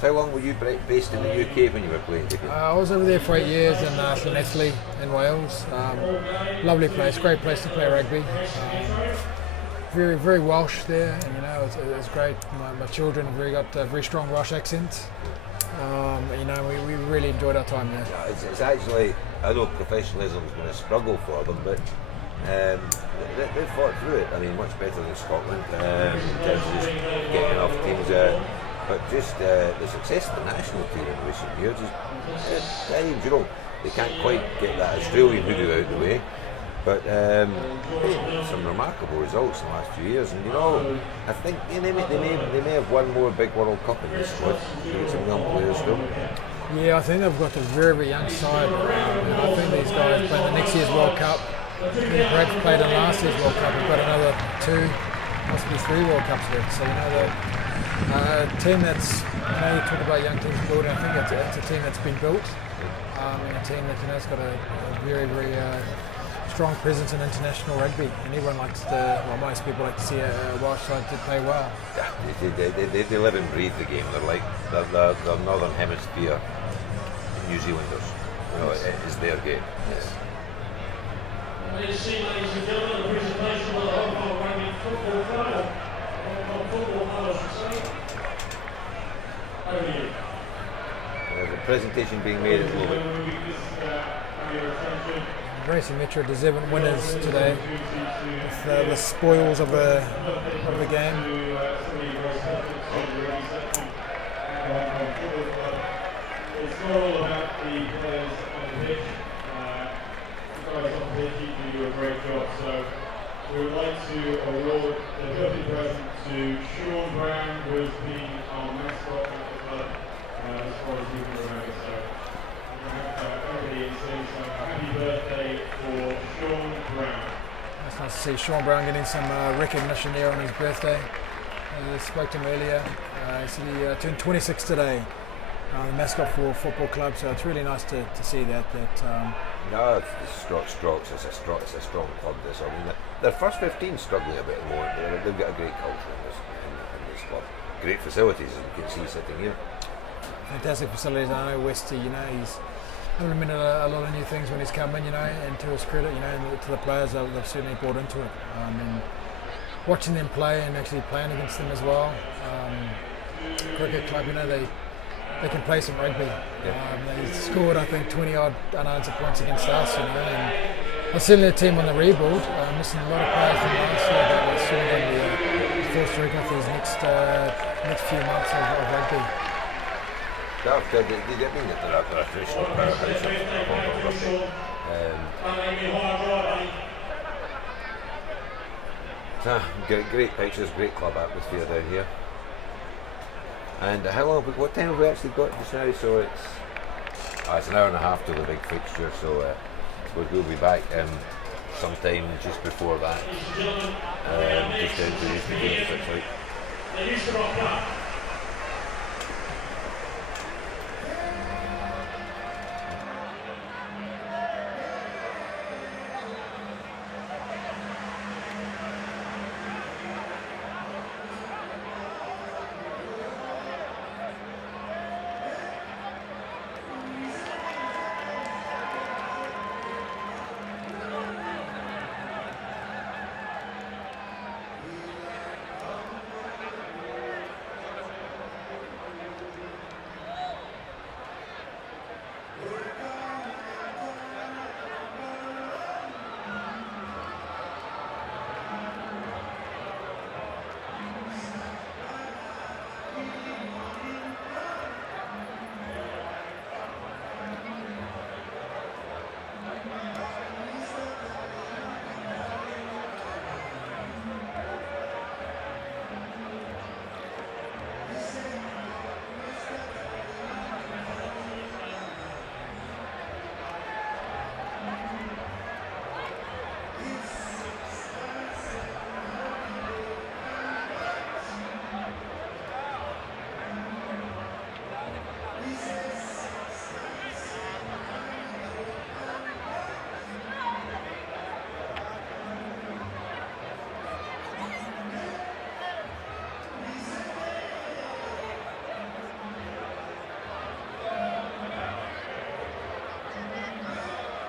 How long were you based in the UK when you were playing? I was over there for 8 years in Llanelli in Wales. Lovely place, great place to play rugby. Very, very Welsh there, and it was great. My children have got very strong Welsh accents. We really enjoyed our time there. Yeah, it's actually, I know professionalism's been a struggle for them, but they fought through it. Much better than Scotland in terms of just getting enough teams but just the success of the national team in recent years is times, you know, they can't quite get that Australian hoodoo out of the way, but some remarkable results in the last few years, and you know, I think they may have won more big World Cup in this squad. There's some young players still. Yeah, I think they've got a very, very young side. And I think these guys playing the next year's World Cup. Perhaps played in last year's World Cup. We've got another 2, possibly 3 World Cups left. So, you know, the team that's, you know, you talk about young teams building, I think it's a team that's been built. And a team that, you know, has got a very, very strong presence in international rugby. And everyone likes to, well, most people like to see a Welsh side to play well. Yeah, they live and breathe the game. They're like the Northern Hemisphere New Zealanders. You know, it is their game. Yes. Ladies and gentlemen, the presentation of the Hong Kong Rugby Football Club. Hong Kong Football Club, I should say. Over to you. There's a presentation being made at the moment. Racing Metro deserving winners today with the spoils of the game. It's not all about the players on the pitch. The guys on the pitch, you do a great job. So we would like to award the birthday present to Sean Brown, who has been our mascot at the club as far as we can remember. So everybody saying happy birthday for Sean Brown. It's nice to see Sean Brown getting some recognition there on his birthday. I spoke to him earlier. He said he turned 26 today. The mascot for a football club, so it's really nice to see that. No, it's Strokes. It's a strong club. This, I mean, their first 15 struggling a bit more. They've got a great culture in this club. Great facilities, as you can see sitting here. Fantastic facilities. I know Westy, you know, he's implemented a lot of new things when he's come in, you know, and to his credit, you know, and to the players, they've certainly bought into it. And watching them play and actually playing against them as well. Cricket club, you know, they can play some rugby. They scored, I think, 20-odd unanswered points against us, you know, and certainly a team on the rebuild, missing a lot of players from last year, but they're certainly going to be forced to reckon for these next few months of rugby. No, they mean that they're a traditional powerhouse of rugby. Great pictures, great club atmosphere down here. And how long? What time have we actually got just now? So it's an hour and a half till the big fixture. So we'll be back sometime just before that. Just to introduce the game.